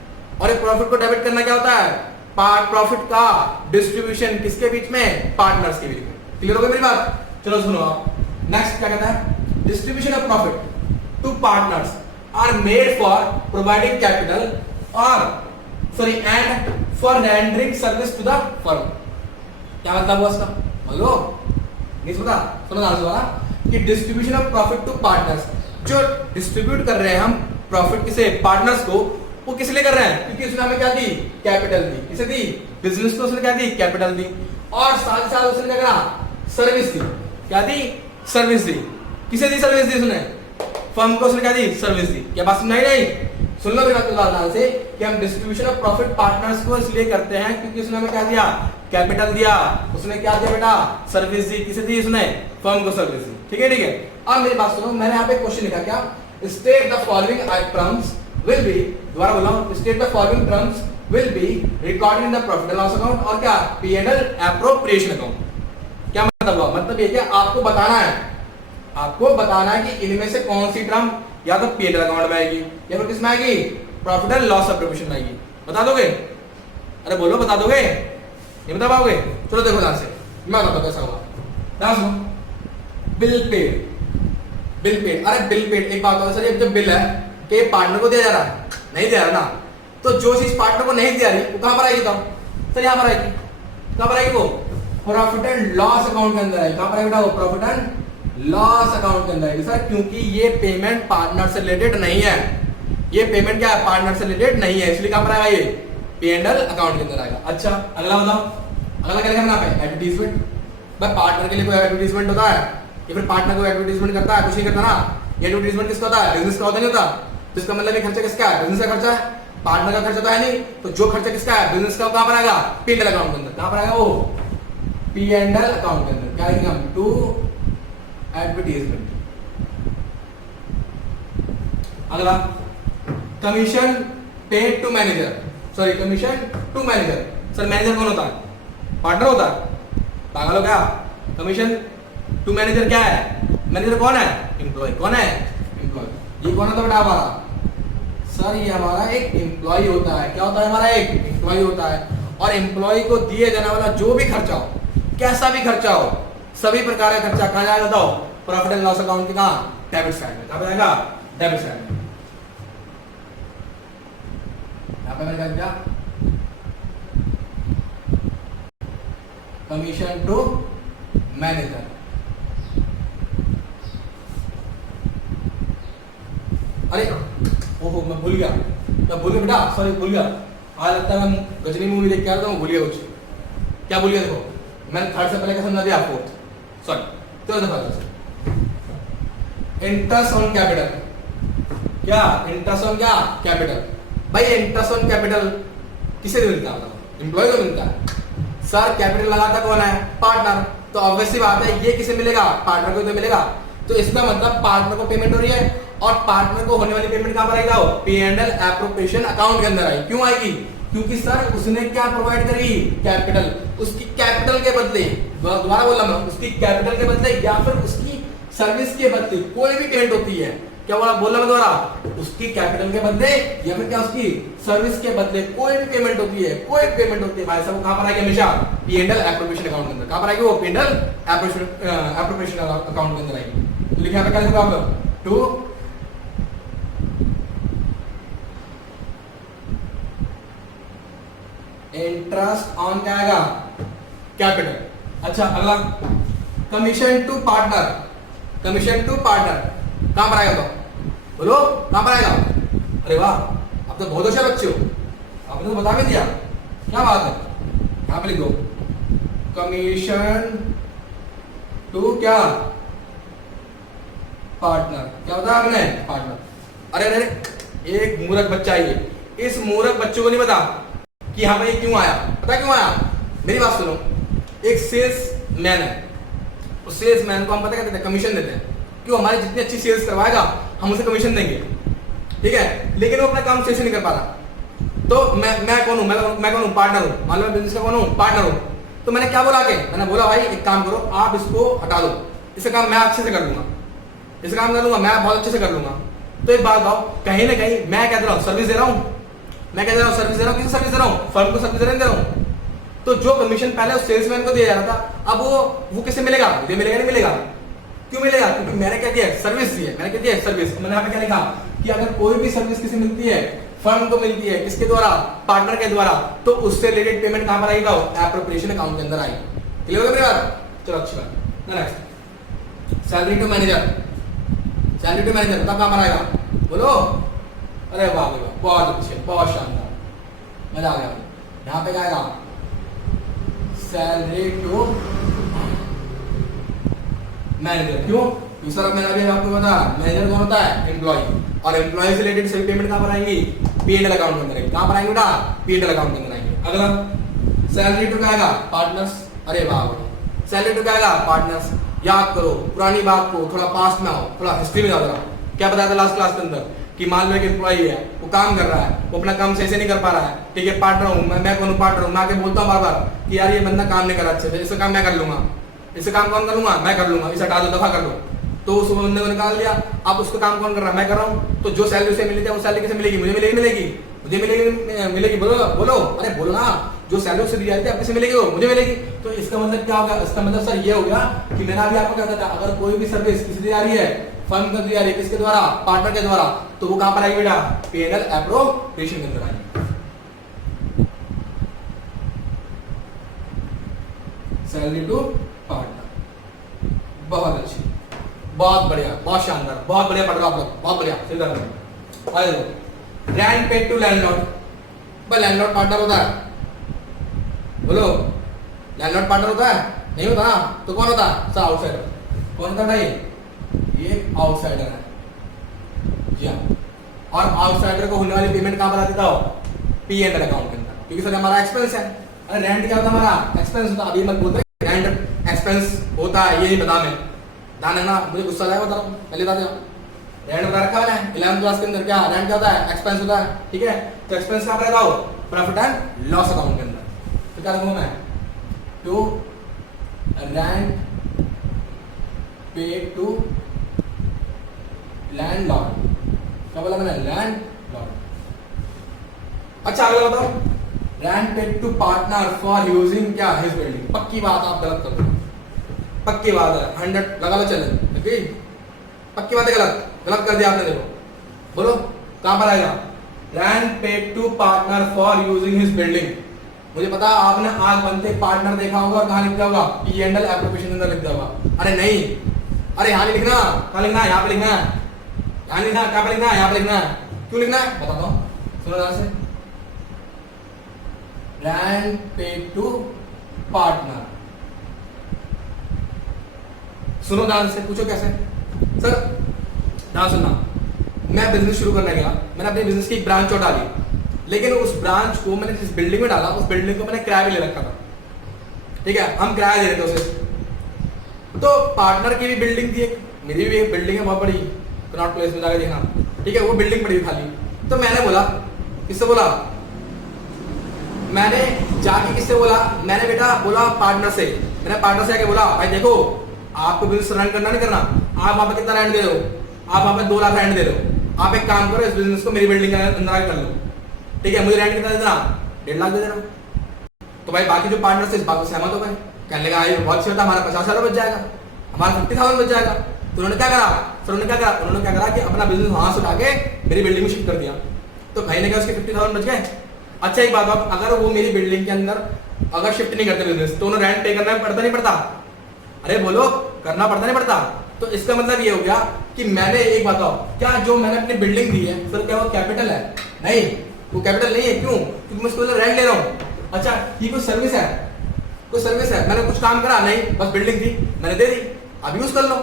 और ये प्रॉफिट को डेबिट करना क्या होता है? पार्ट प्रॉफिट का डिस्ट्रीब्यूशन किसके बीच में? पार्टनर्स के बीच में। क्लियर हो गई मेरी बात? चलो सुनो आप, नेक्स्ट क्या कहता है? Distribution of profit to partners are made for providing capital और sorry and for rendering service to the firm. क्या मतलब हुआ इसका? बोलो नहीं सुना? सुनो ध्यान से वाला कि distribution of profit to partners, जो डिस्ट्रीब्यूट कर रहे हैं हम प्रॉफिट किसे? पार्टनर्स को। वो किस लिए कर रहे हैं? क्योंकि उसने हमें क्या दी? कैपिटल दी। किसे दी? बिजनेस को उसने क्या दी? कैपिटल दी। और साथ साथ उसने क्या करा? सर्विस दी। क्या दी? सर्विस दी। किसे दी सर्विस दी? उसने फर्म को उसने क्या दी? सर्विस दी। क्या बात सुनाई नहीं? सुन लो मेरी बात ध्यान से कि हम डिस्ट्रीब्यूशन ऑफ प्रॉफिट पार्टनर्स को इसलिए करते हैं क्योंकि उसने हमें क्या दिया? कैपिटल दिया। उसने क्या दिया बेटा? सर्विस दी। किसे दी? उसने फर्म को सर्विस दी। ठीक है ठीक है। अब मेरी बात सुनो, मैंने यहाँ पे क्वेश्चन लिखा क्या? State the following terms will be, दोबारा बोल रहा हूं, state the following terms will be recorded in the profit and loss account और क्या? P&L appropriation account। क्या मतलब हुआ? मतलब ये क्या आपको बताना है, आपको बताना है कि इनमें से कौन सी टर्म या तो P&L अकाउंट में आएगी या फिर किसमें आएगी? प्रॉफिट एंड लॉस एप्रोप्रिएशन में आएगी। बता दोगे? अरे बोलो, बता दोगे? ये बता पाओगे? चलो देखो ध्यान से, मैं बताता हूं कैसा हुआ। ध्यान सुनो, बिल पेड। बिल पेड, अरे बिल पेड, एक बात होता है सर, जब बिल है कि पार्टनर को दिया जा रहा है, नहीं दिया रहा ना, तो जो चीज पार्टनर को नहीं दिया रही वो कहां पर आएगी? तो सर यहां पर आएगी। कहां पर आएगी वो? प्रॉफिट एंड लॉस अकाउंट के अंदर आएगी। कहां पर आएगी बेटा वो? प्रॉफिट एंड लॉस अकाउंट के अंदर आएगी सर, क्योंकि ये पेमेंट पार्टनर से रिलेटेड नहीं है। ये पेमेंट क्या है? पार्टनर से रिलेटेड नहीं है, इसलिए कहां पर आएगा? ये P&L अकाउंट के अंदर आएगा। अच्छा अगला बताओ, अगला क्या लिखा मैंने पे? एडवर्टाइजमेंट। भाई पार्टनर के लिए कोई एडवर्टाइजमेंट होता है या फिर पार्टनर को एडवर्टाइजमेंट करता है? कुछ नहीं करता ना। ये एडवर्टाइजमेंट किसका होता है? बिजनेस का होता नहीं होता? तो इसका मतलब ये खर्चा किसका है? बिजनेस का खर्चा है, पार्टनर का खर्चा तो है नहीं। तो जो खर्चा किसका है? बिजनेस का, कहां पर आएगा? P&L अकाउंट के अंदर। कहां पर आएगा वो? P&L अकाउंट के अंदर। क्या लिखेंगे हम? To advertisement. अगला, commission paid to manager, sorry commission to manager. Sir manager कौन होता है? पार्टनर होता है? पागल हो क्या? कमीशन टू मैनेजर क्या है? मैनेजर कौन है? एम्प्लॉय। कौन है? एम्प्लॉय। ये कौन होता है बेटा हमारा? सर ये हमारा एक एम्प्लॉय होता है। क्या होता है? हमारा एक एम्प्लॉय होता है। और एम्प्लॉय को दिए जाने वाला जो भी खर्चा हो, कैसा भी खर्चा हो, सभी प्रकार का खर्चा कहां जाएगा? बताओ? प्रॉफिट एंड लॉस अकाउंट के कहां? डेबिट साइड में। कहां जाएगा? डेबिट साइड में। यहां पे मैंने क्या? Commission to manager. अरे ओहो मैं भूल गया बेटा, सॉरी भूल गया। आज लगता है मैं गजनी मूवी देख के आ रहा था, भूल गया कुछ। क्या भूल गया? देखो मैंने थर्ड से पहले क्या समझा दिया आपको, सॉरी तो दफा इंटरेस्ट ऑन कैपिटल। क्या इंटरेस्ट ऑन क्या? कैपिटल। भाई इंटरेस्ट ऑन कैपिटल किसे मिलता है? एम्प्लॉय को मिलता है। सर कैपिटल लगाता कौन है? पार्टनर। तो ऑब्वियसली बात है ये किसे मिलेगा? पार्टनर को तो मिलेगा। तो इसका मतलब पार्टनर को पेमेंट हो रही है और पार्टनर को होने वाली पेमेंट कहां पर आएगा? P&L एप्रोप्रिएशन अकाउंट के अंदर आएगी। क्यों आएगी? क्योंकि सर उसने क्या प्रोवाइड करी? कैपिटल। उसकी कैपिटल के बदले, दोबारा बोला मैं, उसकी कैपिटल के बदले या फिर उसकी सर्विस के बदले कोई भी पेमेंट होती है। क्या बोला मैं दोबारा? उसकी कैपिटल के बदले या फिर क्या उसकी सर्विस के बदले कोई भी पेमेंट होती है, कोई भी पेमेंट होती है भाई साहब, कहां पर आएगी? हमेशा P&L एप्रोप्रिएशन अकाउंट के अंदर। कहां पर आएगी वो? P&L एप्रोप्रिएशन अकाउंट के अंदर आएगी। तो लिखा है क्या लिखोगे आप लोग? टू इंटरेस्ट ऑन क्या आएगा? कैपिटल। अच्छा अगला, commission to partner. Commission to partner कहां पर आएगा? तो बोलो कहां पर आएगा? अरे वाह, आप तो बहुत होशियार बच्चे हो, आपने तो बता भी दिया। क्या बात है? यहां पे लिख दो कमीशन टू क्या? पार्टनर। क्या बताया आपने? पार्टनर। अरे अरे एक मूर्ख बच्चा है ये, इस मूर्ख बच्चों को नहीं पता कि हाँ भाई क्यों आया? पता क्यों आया? मेरी बात सुनो, एक सेल्स मैन है, उस सेल्स मैन को हम पता क्या देते हैं? कमीशन देते हैं। क्यों? हमारी जितनी अच्छी सेल्स करवाएगा हम उसे कमीशन देंगे। ठीक है, लेकिन वो अपना काम सही से नहीं कर पा रहा। तो मैं कौन हूँ, मैं कौन हूँ, पार्टनर हूँ, मान लो मैं बिजनेस का कौन हूँ, पार्टनर हूँ। तो मैंने क्या बोला, मैंने बोला भाई एक काम करो, आप इसको हटा दो, इसका काम मैं अच्छे से कर लूंगा, इसका काम कर लूंगा, मैं बहुत अच्छे से कर लूंगा। तो एक बात बताओ, कहीं ना कहीं मैं क्या दे रहा हूँ, सर्विस दे रहा हूँ, मैं क्या दे रहा हूँ, सर्विस दे रहा हूँ, किसी सर्विस दे रहा हूँ, फर्म को सर्विस दे रहा हूँ। तो जो कमीशन पहले उस सेल्समैन को दिया जा रहा था, अब वो किसे मिलेगा, मुझे मिलेगा नहीं मिलेगा? क्यों मिलेगा? क्योंकि मैंने क्या दिया, सर्विस दी है, मैंने क्या दिया, सर्विस। मैंने यहाँ पे क्या लिखा कि अगर कोई भी सर्विस किसी मिलती है, फर्म को मिलती है, किसके द्वारा, पार्टनर के द्वारा, तो उससे रिलेटेड पेमेंट कहां पर आएगा, एप्रोप्रिएशन अकाउंट के अंदर आएगी। क्लियर हो गया मेरी बात? चलो अच्छी बात। Next, salary to manager. Salary to manager कब काम आएगा, बोलो? अरे वाह वाह, बहुत अच्छे, बहुत शानदार, मजा आ गया। यहाँ पे क्या आएगा, सैलरी टू मैनेजर। क्यों? सर अब मैंने अभी आपको बताया, मैनेजर कौन होता है, एम्प्लॉय, और एम्प्लॉय से रिलेटेड सभी पेमेंट कहां पर आएंगी, P&L अकाउंट के अंदर आएंगी। कहां पर आएंगी बेटा, P&L अकाउंट के अंदर आएंगी। अगला सैलरी टू क्या आएगा, पार्टनर्स। अरे वाह, सैलरी टू क्या आएगा, पार्टनर्स। याद करो पुरानी बात को, थोड़ा पास्ट में आओ, थोड़ा हिस्ट्री में जाओ। क्या बताया था लास्ट क्लास के अंदर कि मान लो एक एम्प्लॉय है, वो काम कर रहा है, वो अपना काम सही से नहीं कर पा रहा है, ठीक है, पार्टनर हूँ मैं कौन हूँ, पार्टनर हूँ। मैं आके बोलता हूँ बार बार कि यार ये बंदा काम नहीं कर रहा अच्छे से, इसका काम मैं कर लूंगा, इससे काम कौन करूंगा, मैं कर लूंगा, इसे हटा दो, दफा कर दो। तो उस बंदे को निकाल दिया, अब उसका काम कौन कर रहा है, मैं कर रहा हूँ। तो जो सैलरी उसे मिली थी, वो सैलरी किसे मिलेगी, मुझे मिलेगी, मुझे मिलेगी, बोलो बोलो, अरे बोलो ना, जो सैलरी उसे दी जाती है, किसे मिलेगी, वो मुझे मिलेगी। तो इसका मतलब क्या हो गया, इसका मतलब सर ये हो गया कि मैंने अभी आपको क्या बताया, अगर कोई भी सर्विस किसी दी जा रही है, फर्म को दी जा रही है, किसके द्वारा, पार्टनर के द्वारा, तो वो कहां पर आएगी बेटा, P&L एप्रोप्रिएशन के अंदर आएगी। सैलरी टू पार्टनर, बहुत अच्छी, बहुत बढ़िया, बहुत शानदार, बहुत बढ़िया पढ़ रहा आप लोग, बहुत बढ़िया, सही कर रहे हैं। आइए देखो, रेंट पेड टू लैंडलॉर्ड। भाई लैंडलॉर्ड पार्टनर होता है, बोलो, लैंडलॉर्ड पार्टनर होता है, नहीं होता ना, तो कौन होता है, आउटसाइडर। कौन होता है भाई, ये आउटसाइडर है जी हाँ। और आउटसाइडर को होने वाली पेमेंट कहां पर आती था, P&L अकाउंट के अंदर, क्योंकि सर हमारा एक्सपेंस है। अरे रेंट क्या होता है, हमारा एक्सपेंस होता है। अभी मत बोलते रेंट एक्सपेंस होता है, ये नहीं बता मैं, ध्यान है ना, मुझे गुस्सा आएगा, बता रहा हूँ, पहले बता दिया। रेंट बता रखा है 11th क्लास के अंदर, क्या रेंट क्या होता है, एक्सपेंस होता है, ठीक है। तो एक्सपेंस कहां पर रहेगा, प्रॉफिट एंड लॉस अकाउंट के अंदर। तो क्या लिखूंगा मैं, to rent paid to landlord. क्या बोला मैंने, लैंडलॉर्ड। अच्छा अगला बताओ, rent paid to partner for using क्या, हिज बिल्डिंग। पक्की बात, आप गलत कर दो, पक्की बात है, 100 लगा लो, चले ठीक, पक्की बात है, गलत कर दिया आपने। देखो बोलो कहां पर आएगा, rent paid to partner for using his building. मुझे पता आपने आंख बनते पार्टनर देखा होगा, और कहां लिख दिया होगा, P&L एप्रोप्रिएशन के अंदर लिख दिया होगा। अरे नहीं, अरे यहाँ नहीं लिखना, कहां लिखना है, यहाँ पे लिखना है, यहाँ लिखना, कहां पे लिखना है, यहाँ पे लिखना है। क्यों लिखना है बताता हूँ, सुनो ध्यान से। रेंट पेड टू पार्टनर, सुनो ध्यान से, पूछो कैसे सर, ध्यान सुनना। मैं बिजनेस शुरू करने गया, मैंने अपने बिजनेस की एक ब्रांच और डाली, लेकिन उस ब्रांच को मैंने जिस बिल्डिंग में डाला, उस बिल्डिंग को मैंने किराए पे ले रखा था, ठीक है, हम किराया दे रहे थे उसे। तो पार्टनर की भी बिल्डिंग थी एक, मेरी भी एक बिल्डिंग है बहुत बड़ी, कनॉट प्लेस में जाकर देखना, ठीक है, वो बिल्डिंग पड़ी खाली। तो मैंने बोला, किससे बोला, मैंने जाके किससे बोला, मैंने बेटा बोला पार्टनर से, मैंने पार्टनर से आके बोला, भाई देखो आपको बिजनेस रन करना नहीं करना, आप वहां पे कितना रेंट दे रहे हो, आप वहां पे 2 लाख रेंट दे रहे हो, आप एक काम करो, इस बिजनेस को मेरी बिल्डिंग के अंदर आके कर लो, ठीक है, मुझे रेंट कितना दे देना, 1.5 लाख दे देना। तो भाई बाकी जो पार्टनर से इस बात को सहमत हो गए, कहने लगा ये बहुत अच्छा, हमारा 50,000 बच जाएगा, हमारा 50,000 बच जाएगा। तो उन्होंने क्या करा, सर उन्होंने क्या करा कि अपना बिजनेस वहां से उठा के मेरी बिल्डिंग में शिफ्ट कर दिया। तो भाई ने क्या उसके 50,000 बच गए। अच्छा एक बात, अगर वो मेरी बिल्डिंग के अंदर अगर शिफ्ट नहीं करते बिजनेस, तो उन्हें रेंट पे करना पड़ता नहीं पड़ता, अरे बोलो करना पड़ता नहीं पड़ता। तो इसका मतलब ये हो गया कि मैंने, एक बताओ, क्या जो मैंने अपनी बिल्डिंग दी है सर क्या वो कैपिटल है, नहीं वो कैपिटल नहीं है। क्यों, क्योंकि मैं उसको रेंट ले रहा हूँ। अच्छा ये कोई सर्विस है, कोई सर्विस है, मैंने कुछ काम करा नहीं, बस बिल्डिंग थी मैंने दे दी, अब यूज कर लो,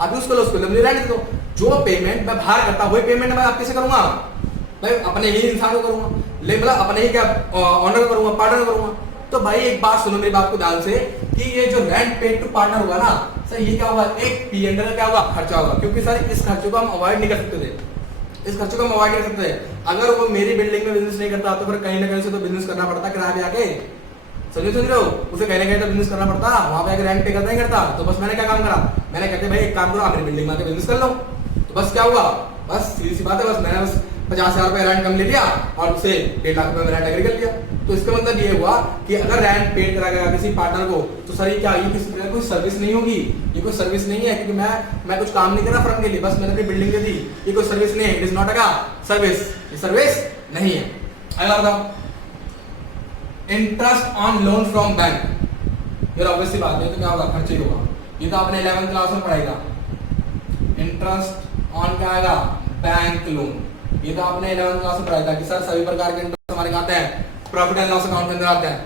अब यूज कर लो, उसको मुझे रेंट दे दो। जो पेमेंट मैं बाहर करता वही पेमेंट मैं आपसे करूंगा, मैं अपने ही इंसान को करूंगा, लेकिन मतलब अपने ही क्या ऑनर करूंगा, पार्टनर करूंगा। तो भाई एक बात सुनो मेरी बात को ध्यान से, कि ये जो रेंट पेड टू पार्टनर हुआ ना सर, ये क्या होगा, एक P&L का क्या होगा, खर्चा होगा, क्योंकि सर इस खर्चे को हम अवॉइड नहीं कर सकते थे। इस खर्चे को हम अवॉइड कर सकते हैं। अगर वो मेरी बिल्डिंग में बिजनेस नहीं करता तो फिर कहीं ना कहीं से तो बिजनेस करना पड़ता किराए पे आके, समझ रहे हो, उसे कहीं ना कहीं तो बिजनेस करना पड़ता, वहां पे आके रेंट पे करता ही करता। तो बस मैंने क्या काम करा, मैंने कहते भाई एक काम करो आप मेरी बिल्डिंग में आके बिजनेस कर लो। तो बस क्या हुआ, बस सीधी सी बात है, बस मैंने बस 50,000 रुपए रेंट कम ले लिया और उसे 1.5 लाख रुपए में रेंट एग्री कर लिया। तो इसका मतलब ये हुआ कि अगर रेंट पेड करा गया किसी पार्टनर को तो सर ये क्या, ये किसी तरह कोई सर्विस नहीं होगी, ये कोई सर्विस नहीं है, क्योंकि मैं कुछ काम नहीं कर रहा फर्म के लिए, बस मैंने अपनी बिल्डिंग दे दी, ये कोई सर्विस नहीं है, it is not a service, ये सर्विस नहीं है। अगला बताओ, interest on loan from bank, ये ऑब्वियसली बात है, तो क्या होगा, खर्चे ही होगा। ये तो आपने 11th क्लास में पढ़ाई था, इंटरेस्ट ऑन क्या आएगा, बैंक लोन। ये तो आपने 11th क्लास में पढ़ाया था कि सर सभी प्रकार के इंटरेस्ट हमारे आते हैं प्रॉफिट एंड लॉस अकाउंट के अंदर आते हैं,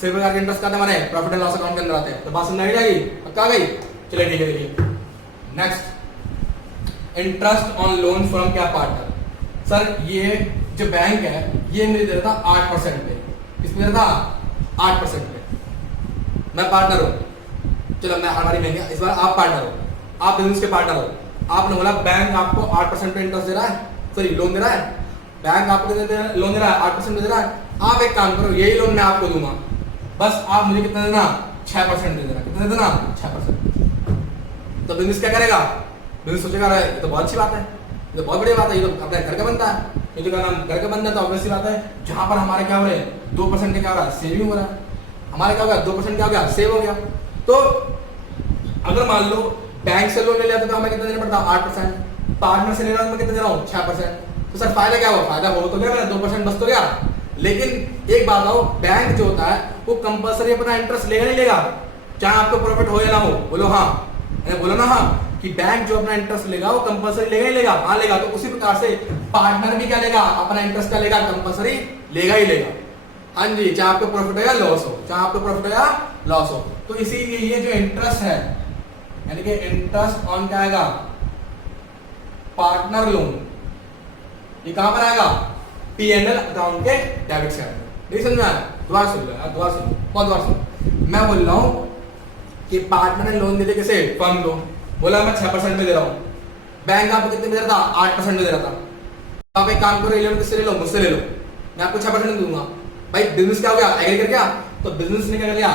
सभी प्रकार के इंटरेस्ट आते हैं हमारे प्रॉफिट एंड लॉस अकाउंट के अंदर आते हैं। तो बात समझ आ जाएगी, पक्का आ गई, चलिए ठीक है। देखिए next, interest on loan from क्या पार्टनर। सर ये जो बैंक है ये मुझे दे रहा था 8% पे, किसमें दे रहा था 8% पे, मैं पार्टनर हूँ, चलो मैं हमारी महंगी, इस बार आप पार्टनर हो, आप बिजनेस के पार्टनर हो, आपने बोला बैंक आपको 8% पे इंटरेस्ट दे रहा है, सॉरी लोन दे रहा है, बैंक आपको लोन दे रहा है 8% दे रहा है, आप एक काम करो यही लोन मैं आपको दूंगा, बस आप मुझे कितना देना, 6% दे देना, कितना दे देना, 6%। तो बिजनेस क्या करेगा, बिजनेस सोचेगा ये तो बहुत अच्छी बात है, ये तो बहुत बढ़िया बात है, ये तो अपने घर का बनता है, ये जो नाम घर का बनता है तो ऑब्वियसली बात है, जहां पर हमारे क्या हो रहे हैं 2% के क्या हो रहा है, सेविंग हो रहा है, हमारे क्या हो गया 2% क्या हो गया, सेव हो गया। तो अगर मान लो बैंक से लोन ले लिया तो हमें कितना देना पड़ता, 8%, पार्टनर से ले रहा हूं मैं कितना दे रहा हूँ, 6%। तो सर फायदा क्या हुआ, फायदा हो तो गया मेरा, 2% बस तो गया। लेकिन एक बात आओ, बैंक जो होता है वो कंपलसरी अपना इंटरेस्ट लेगा नहीं लेगा, चाहे आपको प्रॉफिट हो या ना हो, बोलो हाँ, बोलो ना हाँ, कि बैंक जो अपना इंटरेस्ट लेगा वो कंपलसरी लेगा ही लेगा, हाँ लेगा। तो उसी प्रकार से पार्टनर भी क्या लेगा, अपना इंटरेस्ट क्या लेगा, कंपलसरी लेगा ही लेगा। हाँ जी, चाहे आपको प्रॉफिट हो या लॉस हो, चाहे आपको प्रॉफिट हो या लॉस हो। तो इसीलिए ये जो इंटरेस्ट है, यानी कि इंटरेस्ट ऑन क्या आएगा, पार्टनर लोन, ये कहां पर आएगा, P&L अकाउंट के डेबिट साइड में। नहीं समझ में आया, दोबारा सुन लो, दोबारा सुन लो, बहुत दोबारा सुन। मैं बोल रहा हूं कि पार्टनर ने लोन दे दिया, कैसे, फर्म लोन, बोला मैं 6% में दे रहा हूं, बैंक आपको कितने दे रहा था, 8% में दे रहा था। आप एक काम करो, लोन किससे ले लो, मुझसे ले लो, मैं आपको 6% दूंगा। भाई बिजनेस क्या हो गया, एग्री कर गया, तो बिजनेस ने क्या कर लिया,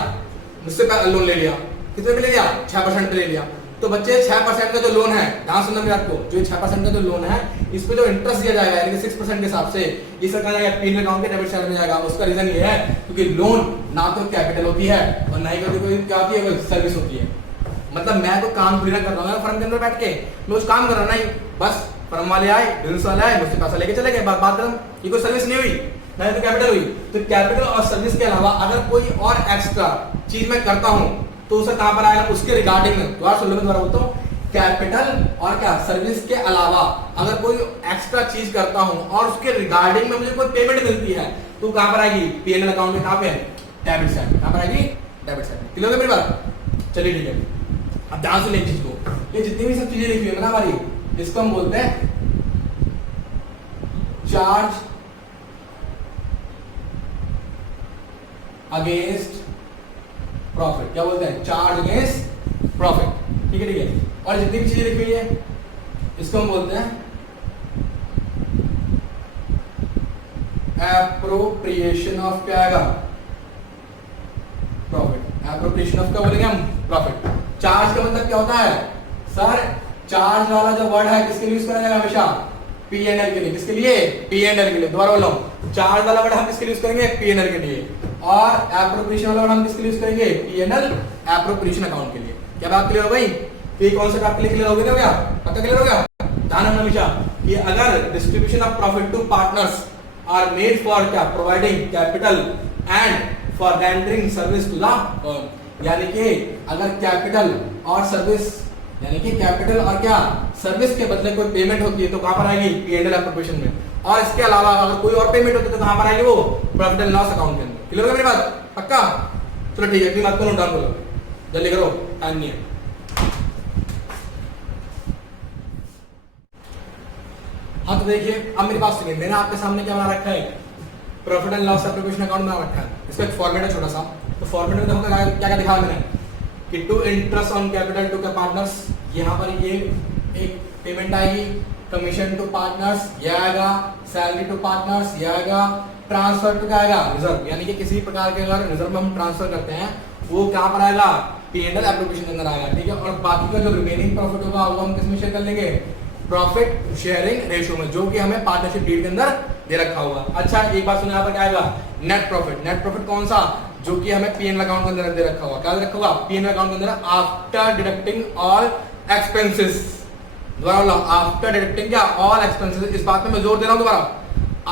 मुझसे लोन ले लिया, कितने पे ले लिया, 6% पे ले लिया। तो बच्चे 6% का जो लोन है, ध्यान सुनना मेरे आपको, जो 6% का जो लोन है इस पे जो इंटरेस्ट दिया जाएगा यानी कि 6% के हिसाब से, इस कहा जाएगा P&L अकाउंट के डेबिट साइड में जाएगा। उसका रीजन ये है क्योंकि लोन ना तो कैपिटल होती है और ना ही कोई क्या होती है, कोई सर्विस होती है। मतलब मैं तो काम पूरा कर रहा हूँ फर्म के अंदर बैठ के, मैं उस काम कर रहा नहीं, बस फर्म वाले आए, बिजनेस वाले आए, मुझसे पैसा लेके चले गए, बात खत्म। ये कोई सर्विस नहीं हुई, ना तो कैपिटल हुई। तो कैपिटल और सर्विस के अलावा अगर कोई और एक्स्ट्रा चीज मैं करता हूँ तो उसे कहां पर आएगा, उसके रिगार्डिंग में, दोबारा सुन लो, मैं दोबारा बोलता हूँ, कैपिटल और क्या सर्विस के अलावा अगर कोई एक्स्ट्रा चीज करता हूं और उसके रिगार्डिंग में मुझे कोई पेमेंट मिलती है तो कहां पर आएगी, P&L अकाउंट में, कहां पे, डेबिट साइड में, कहां पर आएगी, डेबिट साइड में। क्लियर है मेरी बात, चलिए ठीक है। अब ध्यान से लें चीज को, ये जितनी भी सब चीजें लिखी हुई है ना हमारी, इसको हम बोलते हैं चार्ज अगेंस्ट प्रॉफिट। क्या बोलते हैं, चार्ज अगेंस्ट प्रॉफिट। ठीक है ठीक है। और जितनी भी चीजें लिखी हुई है इसको हम बोलते हैं एप्रोप्रिएशन ऑफ क्या आएगा, प्रॉफिट। एप्रोप्रिएशन ऑफ क्या बोलेंगे हम, प्रॉफिट। चार्ज का मतलब क्या होता है, सर चार्ज वाला जो वर्ड है किसके लिए यूज करा जाएगा हमेशा, P&L के लिए। किसके लिए, P&L के लिए। दोबारा बोल रहा हूं, चार्ज वाला वर्ड हम किसके लिए यूज करेंगे, P&L के लिए। और एप्रोप्रिएशन वाला वर्ड हम किसके लिए यूज करेंगे, P&L एप्रोप्रिएशन अकाउंट के लिए। क्या बात क्लियर हो गई, तो ये कॉन्सेप्ट आपके लिए क्लियर हो गया, पक्का क्लियर हो गया। ध्यान रखना हमेशा कि अगर distribution of profit to partners are made for क्या, providing capital and for rendering service to the, यानी कि अगर कैपिटल और सर्विस, यानी कि कैपिटल और क्या सर्विस के बदले कोई पेमेंट होती है तो कहां पर आएगी, P&L एप्रोप्रिएशन में। और इसके अलावा अगर कोई और पेमेंट होती है तो कहां पर आएगी, वो प्रॉफिट एंड लॉस अकाउंट के अंदर। क्लियर हो गया मेरी बात, पक्का। चलो ठीक है, अपनी बात को नोट डाउन करो, जल्दी करो, टाइम नहीं है। हाँ तो देखिए, अब मेरी बात सुनिए, मैंने आपके सामने क्या बना रखा है, profit and loss appropriation account बना रखा है। इसका एक फॉर्मेट है छोटा सा, तो फॉर्मेट में देखो क्या क्या दिखाया मैंने कि to interest on capital to partners, यहाँ पर ये एक पेमेंट आएगी कमीशन टू पार्टनर्स ये आएगा, सैलरी टू पार्टनर्स ये आएगा, ट्रांसफर टू क्या आएगा, रिजर्व, यानी कि किसी प्रकार के अगर रिजर्व में हम ट्रांसफर करते हैं वो क्या पर आएगा, P&L एप्लीकेशन के अंदर आएगा, ठीक है। और बाकी का जो रिमेनिंग प्रॉफिट होगा वो हम किसमें शेयर कर लेंगे, प्रॉफिट शेयरिंग रेशियो में, जो कि हमें पार्टनरशिप डील के अंदर दे रखा होगा। अच्छा एक बात सुनो, यहाँ पर क्या आएगा, नेट प्रॉफिट। नेट प्रॉफिट कौन सा, जो कि हमें P&L अकाउंट के अंदर दे रखा होगा, क्या दे रखा होगा, P&L अकाउंट के अंदर आफ्टर डिडक्टिंग ऑल एक्सपेंसेस, दोबारा बोला आफ्टर डिडक्टिंग क्या, ऑल एक्सपेंसेस, इस बात में मैं जोर दे रहा हूँ दोबारा,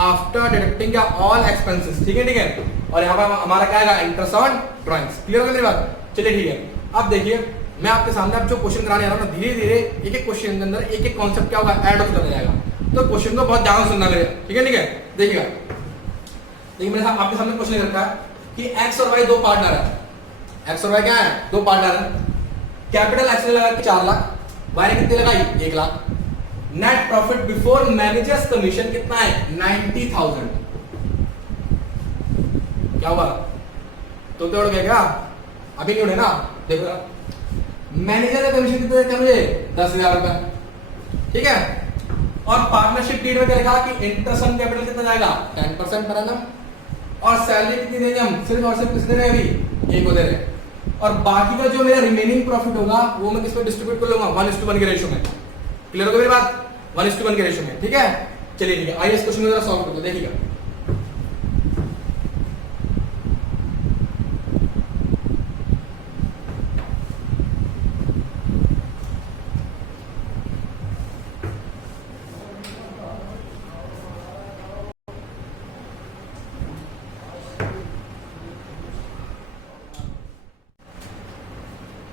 आफ्टर डिडक्टिंग क्या, ऑल एक्सपेंसेस, ठीक है ठीक है। और यहाँ पर हमारा क्या आएगा, इंटरेस्ट ऑन ड्राइंग्स, क्लियर हो मेरी बात, चलिए ठीक है। अब देखिए मैं आपके सामने अब जो क्वेश्चन कराने जा रहा हूँ ना, धीरे धीरे एक एक क्वेश्चन के अंदर एक एक कॉन्सेप्ट क्या होगा, ऐड होता जाएगा, तो क्वेश्चन को बहुत ध्यान सुनना मेरे, ठीक है ठीक है। देखिएगा, देखिए मेरे आपके सामने क्वेश्चन लिख रखा है कि एक्स और वाई दो पार्टनर है, एक्स और वाई क्या है, दो पार्टनर है, कैपिटल एक्स ने लगाया 4 लाख, वाई ने कितने लगाई 1 lakh, net profit before managers commission कितना है 90,000, क्या हुआ, तो उड़ गया क्या, अभी नहीं उड़े ना, देखो मैनेजर का कमीशन कितना देता है मुझे 10,000 रुपए, ठीक है। और पार्टनरशिप डीड में क्या लिखा कि इंटरेस्ट ऑन कैपिटल कितना जाएगा 10% पर एनम, और सैलरी कितनी देंगे हम, सिर्फ और सिर्फ किस दे रहे हैं अभी, एक को दे रहे हैं, और बाकी का जो मेरा रिमेनिंग प्रॉफिट होगा वो मैं किस पे डिस्ट्रीब्यूट कर लूंगा, 1:1 के रेशियो में, क्लियर हो गया मेरी बात, 1:1 के रेशियो में, ठीक है। चलिए ठीक है, आइए इस क्वेश्चन को जरा सॉल्व करते हैं, देखिएगा।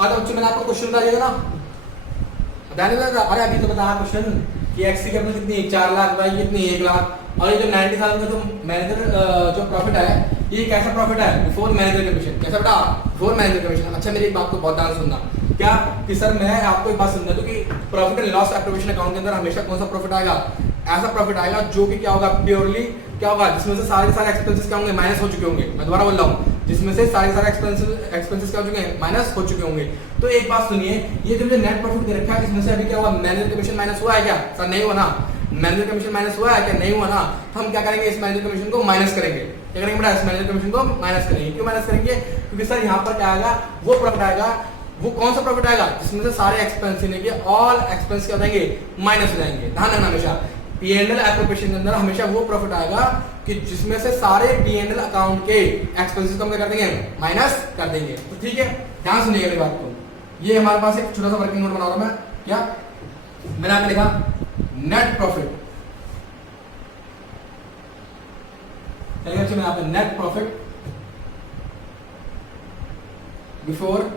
बच्चों मैंने आपको क्वेश्चन बता दिया था ना, अरे अभी तो बताया क्वेश्चन कि एक्स की कैपिटल कितनी 4 लाख, वाई कितनी 1 लाख, और ये जो 90,000 का जो मैनेजर जो प्रॉफिट है ये कैसा प्रॉफिट है, बिफोर मैनेजर कमीशन, कैसा बेटा, बिफोर मैनेजर कमीशन। अच्छा मेरी एक बात को बहुत ध्यान सुनना, क्या कि सर मैं आपको एक बात समझा दूं कि profit and loss appropriation account के अंदर हमेशा कौन सा प्रॉफिट आएगा, ऐसा प्रॉफिट आएगा जो कि क्या होगा, प्योरली क्या होगा, जिसमें से सारे एक्सपेंसेस क्या होंगे, माइनस हो चुके होंगे, मैं दोबारा बोल रहा हूँ, जिसमें से सारे एक्सपेंसेस क्या हो चुके हैं, माइनस हो चुके होंगे। तो एक बात सुनिए, ये जो मुझे नेट प्रॉफिट दे रखा है इसमें से अभी क्या हुआ, मैनेजर कमीशन माइनस हुआ है क्या, सर नहीं हुआ ना, मैनेजर कमीशन माइनस हुआ है क्या, नहीं हुआ ना, तो हम क्या करेंगे, इस मैनेजर कमीशन को माइनस करेंगे, क्या करेंगे बेटा, इस मैनेजर कमीशन को माइनस करेंगे। क्यों माइनस करेंगे, क्योंकि सर यहाँ पर क्या आएगा, वो प्रॉफिट आएगा, वो कौन सा प्रॉफिट आएगा जिसमें से सारे एक्सपेंस यानी ऑल एक्सपेंस क्या हो जाएंगे, माइनस हो जाएंगे। ध्यान रखना हमेशा P&L एप्रोप्रिएशन के अंदर हमेशा वो प्रॉफिट आएगा कि जिसमें से सारे P&L अकाउंट के एक्सपेंसेस को हम क्या कर देंगे, माइनस कर देंगे। तो ठीक है, ध्यान सुनिएगा मेरी बात को, ये हमारे पास एक छोटा सा वर्किंग नोट बना रहा हूं मैं, क्या मैंने आपने लिखा नेट प्रॉफिट, चलिए अच्छा मैं यहाँ पे net profit before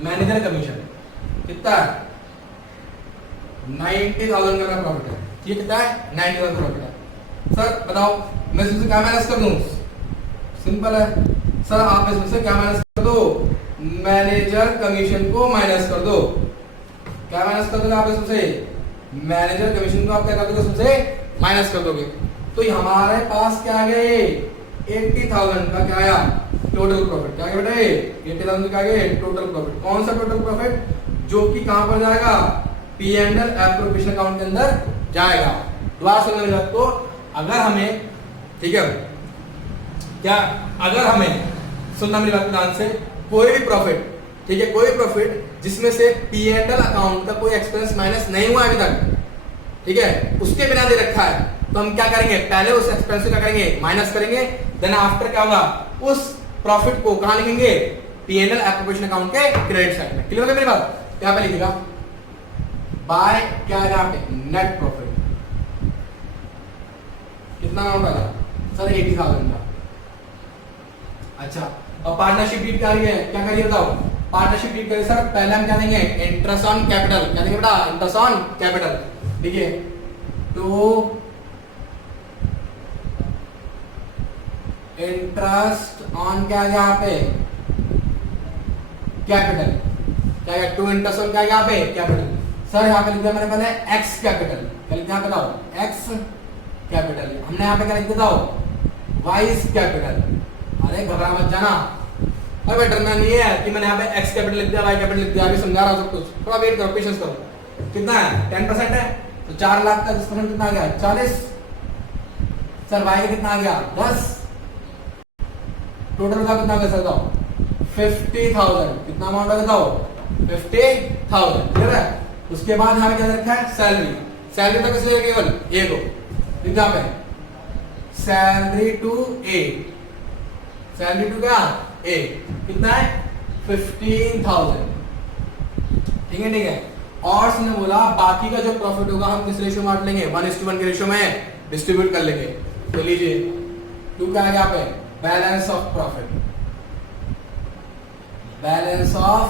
manager commission कितना है 90,000 का प्रॉफिट है, ये कितना है 90,000 प्रॉफिट है। सर बताओ मैं इसमें से क्या माइनस कर दूं, सिंपल है सर, आप इसमें से क्या माइनस कर दो, मैनेजर कमीशन को माइनस कर दो, क्या माइनस कर दोगे आप इसमें से, मैनेजर कमीशन को आप क्या कर दोगे, इसमें से माइनस कर दोगे। तो हमारे पास क्या आ गया, 80,000 का क्या आया टोटल प्रॉफिट, क्या बेटा 80,000 का गया टोटल प्रॉफिट। कौन सा टोटल प्रॉफिट, जो कि कहां पर जाएगा, P&L एप्रोप्रिएशन अकाउंट के अंदर जाएगा। दोबारा सुनने मेरी बात को, अगर हमें ठीक है क्या, अगर हमें सुनना मेरी बात ध्यान से, कोई भी प्रॉफिट ठीक है, कोई प्रॉफिट जिसमें से P&L अकाउंट का कोई एक्सपेंस माइनस नहीं हुआ अभी तक, ठीक है, उसके बिना दे रखा है, तो हम क्या करेंगे, पहले उस एक्सपेंस को क्या करेंगे, माइनस करेंगे, देन आफ्टर क्या होगा, उस प्रॉफिट को कहां लिखेंगे, P&L एप्रोप्रिएशन अकाउंट के क्रेडिट साइड में। क्लियर हो गया मेरी बात, क्या पे लिखेगा, बाय क्या है यहाँ पे नेट प्रॉफिट, कितना अमाउंट आएगा सर 80,000 का। अच्छा और पार्टनरशिप डीड क्या है, क्या करिए बताओ, पार्टनरशिप डीड करिए सर, पहले हम क्या देंगे, इंटरेस्ट ऑन कैपिटल, क्या देंगे बेटा, इंटरेस्ट ऑन कैपिटल, देखिए तो इंटरेस्ट ऑन क्या है यहाँ पे, कैपिटल, क्या है टू इंटरेस्ट ऑन क्या है यहाँ पे, कैपिटल। सर यहाँ पे लिख दिया मैंने पहले एक्स कैपिटल, क्या लिख दिया बताओ, एक्स कैपिटल, हमने यहाँ पे क्या लिख दिया बताओ, वाइस कैपिटल, अरे घबरा मत जाना, अरे डरना नहीं है कि मैंने यहाँ पे एक्स कैपिटल लिख दिया, वाई कैपिटल लिख दिया, अभी समझा रहा हूँ सब कुछ, थोड़ा वेट करो, पेशेंस करो। कितना है 10% है, तो 4 लाख का 10% कितना आ गया 40। सर वाई का कितना आ गया 10, टोटल का कितना आ गया सर बताओ 50,000। कितना अमाउंट है बताओ 50,000, क्लियर है। उसके बाद यहाँ पे क्या रखा है सैलरी, सैलरी तक इसलिए केवल ए को ठीक है pay salary to A, salary to क्या ए कितना है 15,000, ठीक है ठीक है। और उसने बोला बाकी का जो प्रॉफिट होगा हम किस रेशियो में बांट लेंगे 1:1 के रेशियो में डिस्ट्रीब्यूट कर लेंगे। तो लीजिए टू क्या है यहाँ पे balance of profit, balance of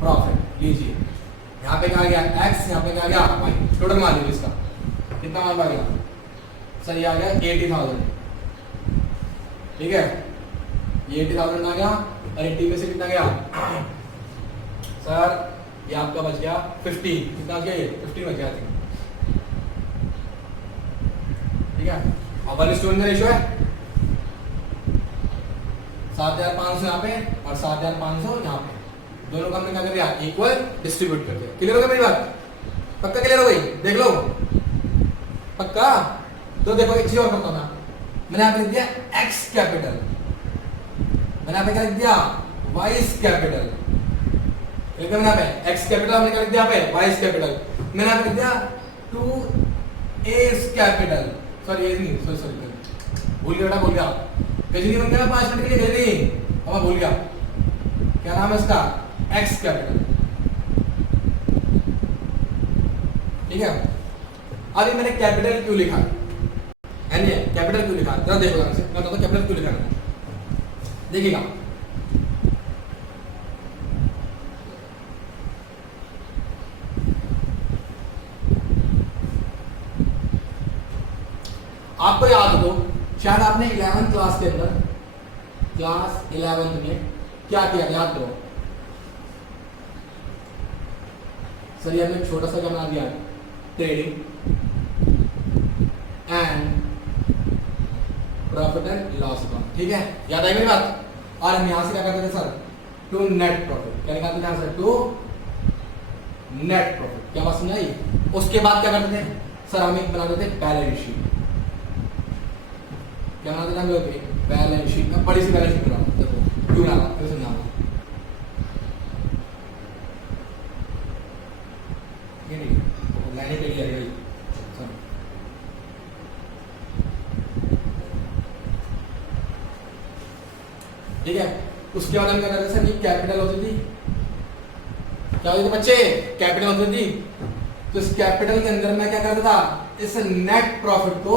profit लीजिए यहाँ पे क्या गया x, यहाँ पे क्या गया y, टोटल मान लीजिए इसका कितना मान आ गया सर ये आ गया 80,000, ठीक है ये 80,000 आ गया और 80 में से कितना गया सर ये आपका बच गया 50, कितना गया ये 50 बच गया ठीक है। और 1:1 का रेशियो है 7,500 यहाँ पे और 7,500 यहाँ पे, दोनों का हमने क्या कर दिया इक्वल डिस्ट्रीब्यूट कर दिया। क्लियर हो गया मेरी बात, पक्का क्लियर हो गई, देख लो पक्का। तो देखो एक चीज और करता हूं मैंने यहाँ पे लिख दिया एक्स कैपिटल, मैंने यहाँ पे क्या लिख दिया वाइस कैपिटल, मैंने यहाँ पे एक्स कैपिटल हमने क्या लिख दिया यहाँ पे वाइस कैपिटल, मैंने यहाँ पे लिख दिया 2 एस कैपिटल, सॉरी ये नहीं सॉरी सॉरी भूल गया बेटा भूल गया, गजनी बन गया 5 मिनट के लिए गजनी, अब मैं भूल गया क्या नाम है इसका एक्स कैपिटल, ठीक है। अभी मैंने कैपिटल क्यों लिखा है, कैपिटल क्यों लिखा जरा देखो ध्यान से, मैं बताता हूं कैपिटल क्यों लिखा है, देखिएगा आपको याद हो शायद आपने 11th क्लास के अंदर क्लास 11th में क्या किया याद करो सर, ये हमने छोटा सा क्या बना दिया trading and profit and loss account, ठीक है याद आई मेरी बात। और हम यहां से क्या करते थे सर टू नेट प्रॉफिट, क्या निकालते थे यहां से टू नेट प्रॉफिट, क्या बात समझाई। उसके बाद क्या करते थे सर हम एक बनाते थे बैलेंस शीट, क्या बनाते थे हम लोग बैलेंस शीट में, बड़ी सी बैलेंस शीट बनाते देखो क्यों बना फिर समझाऊंगा, लाइनें पे लिया गई ठीक है। उसके बाद हम क्या करते सर ये कैपिटल होती थी, क्या होती थी बच्चे कैपिटल होती थी, तो इस कैपिटल के अंदर मैं क्या करता था इस नेट प्रॉफिट को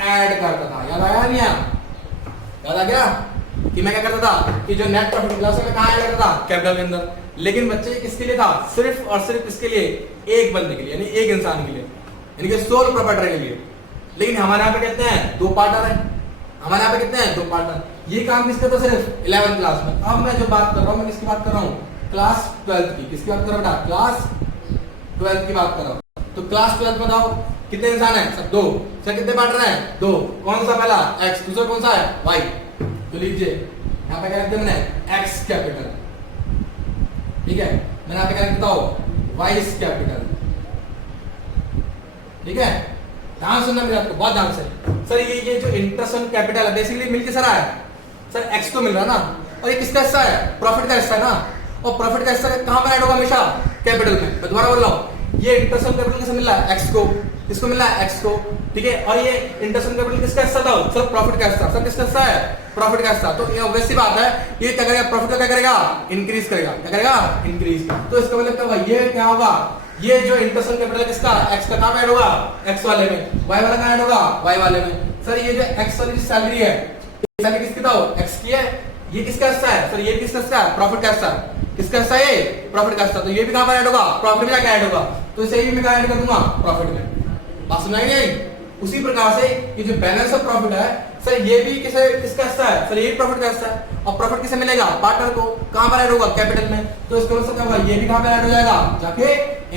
ऐड करता था, याद आया नहीं याद आ गया कि मैं क्या करता था कि जो नेट प्रॉफिट मिला उसे मैं कहां ऐड करता था कैपिटल के अंदर। लेकिन बच्चे किसके लिए था सिर्फ और सिर्फ इसके लिए एक बंदे के लिए यानी एक इंसान के लिए यानी कि सोल प्रोप्राइटर के लिए। लेकिन हमारे यहाँ पे कहते हैं 2 पार्टर है, हमारे यहाँ पे कितने हैं 2 पार्टनर, ये काम किसका था सिर्फ 11th क्लास में। अब मैं जो बात कर रहा हूँ मैं किसकी बात कर रहा हूँ क्लास 12th की, किसकी बात कर रहा हूँ बेटा क्लास 12th की बात कर रहा हूँ। तो क्लास 12th में बताओ कितने इंसान है सर 2, सर कितने पार्टनर है 2, कौन सा पहला x, दूसरा कौन सा है y। तो लीजिए यहाँ पे क्या लिखते हैं मैंने x कैपिटल, ठीक है मैंने यहाँ पे क्या लिखता हूँ वाइस कैपिटल, ठीक है ध्यान सुनना मेरे आपको बहुत ध्यान से। सर ये जो इंटरेस्ट ऑन कैपिटल है बेसिकली मिलके सर आया सर x तो मिल रहा है ना, और ये किसका हिस्सा है प्रॉफिट का हिस्सा है ना, और प्रॉफिट का हिस्सा कहां पर ऐड होगा हमेशा कैपिटल में। मैं दोबारा बोल रहा हूँ ये इंटरेस्ट ऑन कैपिटल किसे मिल रहा है x को, किसको मिल रहा है x को, ठीक है। और ये इंटरेस्ट ऑन कैपिटल किसका हिस्सा था सर प्रॉफिट का हिस्सा, सर किसका हिस्सा है प्रॉफिट का हिस्सा। तो ये ऑब्वियस सी बात है ये क्या करेगा प्रॉफिट का क्या करेगा इंक्रीज करेगा, क्या करेगा इंक्रीज। तो इसका मतलब क्या ये क्या होगा ये जो इंटरेस्ट ऑन कैपिटल किसका x का कहां ऐड होगा x वाले में, y वाला कहां ऐड होगा y वाले में। सर ये जो x वाली सैलरी है ये सैलरी किसकी था x की है, ये किसका हिस्सा है सर ये भी किसका हिस्सा है प्रॉफिट का हिस्सा, किसका हिस्सा है प्रॉफिट का हिस्सा। तो ये भी कहां पर ऐड होगा प्रॉफिट में क्या ऐड होगा, तो इसे भी मैं कहां ऐड कर दूंगा प्रॉफिट में। बात सुनाई नहीं। उसी प्रकार से ये जो बैलेंस ऑफ प्रॉफिट है सर ये भी किसका हिस्सा है सर ये प्रॉफिट का हिस्सा है, और प्रॉफिट किसे मिलेगा पार्टनर को, कहां पर ऐड होगा कैपिटल में। तो इसका मतलब क्या होगा ये भी कहां पर ऐड हो जाएगा जाके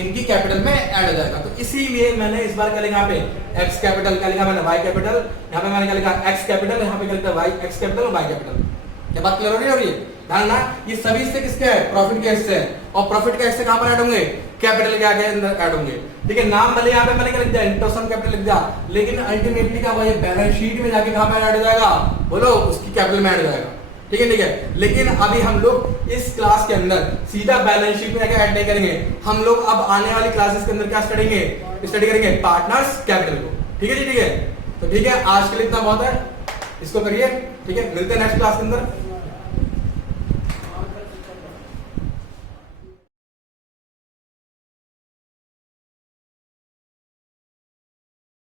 इनकी कैपिटल में ऐड हो जाएगा। तो इसीलिए मैंने इस बार क्या लिखा यहाँ पे x कैपिटल, क्या लिखा मैंने y कैपिटल, यहाँ पे मैंने क्या लिखा x कैपिटल, यहाँ पे क्या लिखा y x कैपिटल और y कैपिटल। क्या बात क्लियर हो रही है? ध्यान ना, ये सभी से किसके है? प्रॉफिट के हिस्से है, और प्रॉफिट के हिस्से कहां पर ऐड होंगे? कैपिटल के आगे अंदर ऐड होंगे। ठीक है, नाम भले यहाँ पे मैंने क्या लिख दिया? इंटरेस्ट ऑन कैपिटल लिख दिया, लेकिन अल्टीमेटली क्या हुआ? ये बैलेंस शीट में जाके कहां पर ऐड हो जाएगा? बोलो, उसकी कैपिटल में ऐड हो जाएगा। ठीक है, ठीक है। लेकिन अभी हम लोग इस क्लास के अंदर सीधा बैलेंस शीट में जाके ऐड नहीं करेंगे, हम लोग अब आने वाली क्लासेस के अंदर क्या स्टडी करेंगे? पार्टनर्स कैपिटल को। ठीक है जी, ठीक है। तो ठीक है, आज के लिए इतना बहुत है, इसको करिए। ठीक है, मिलते हैं नेक्स्ट क्लास के अंदर।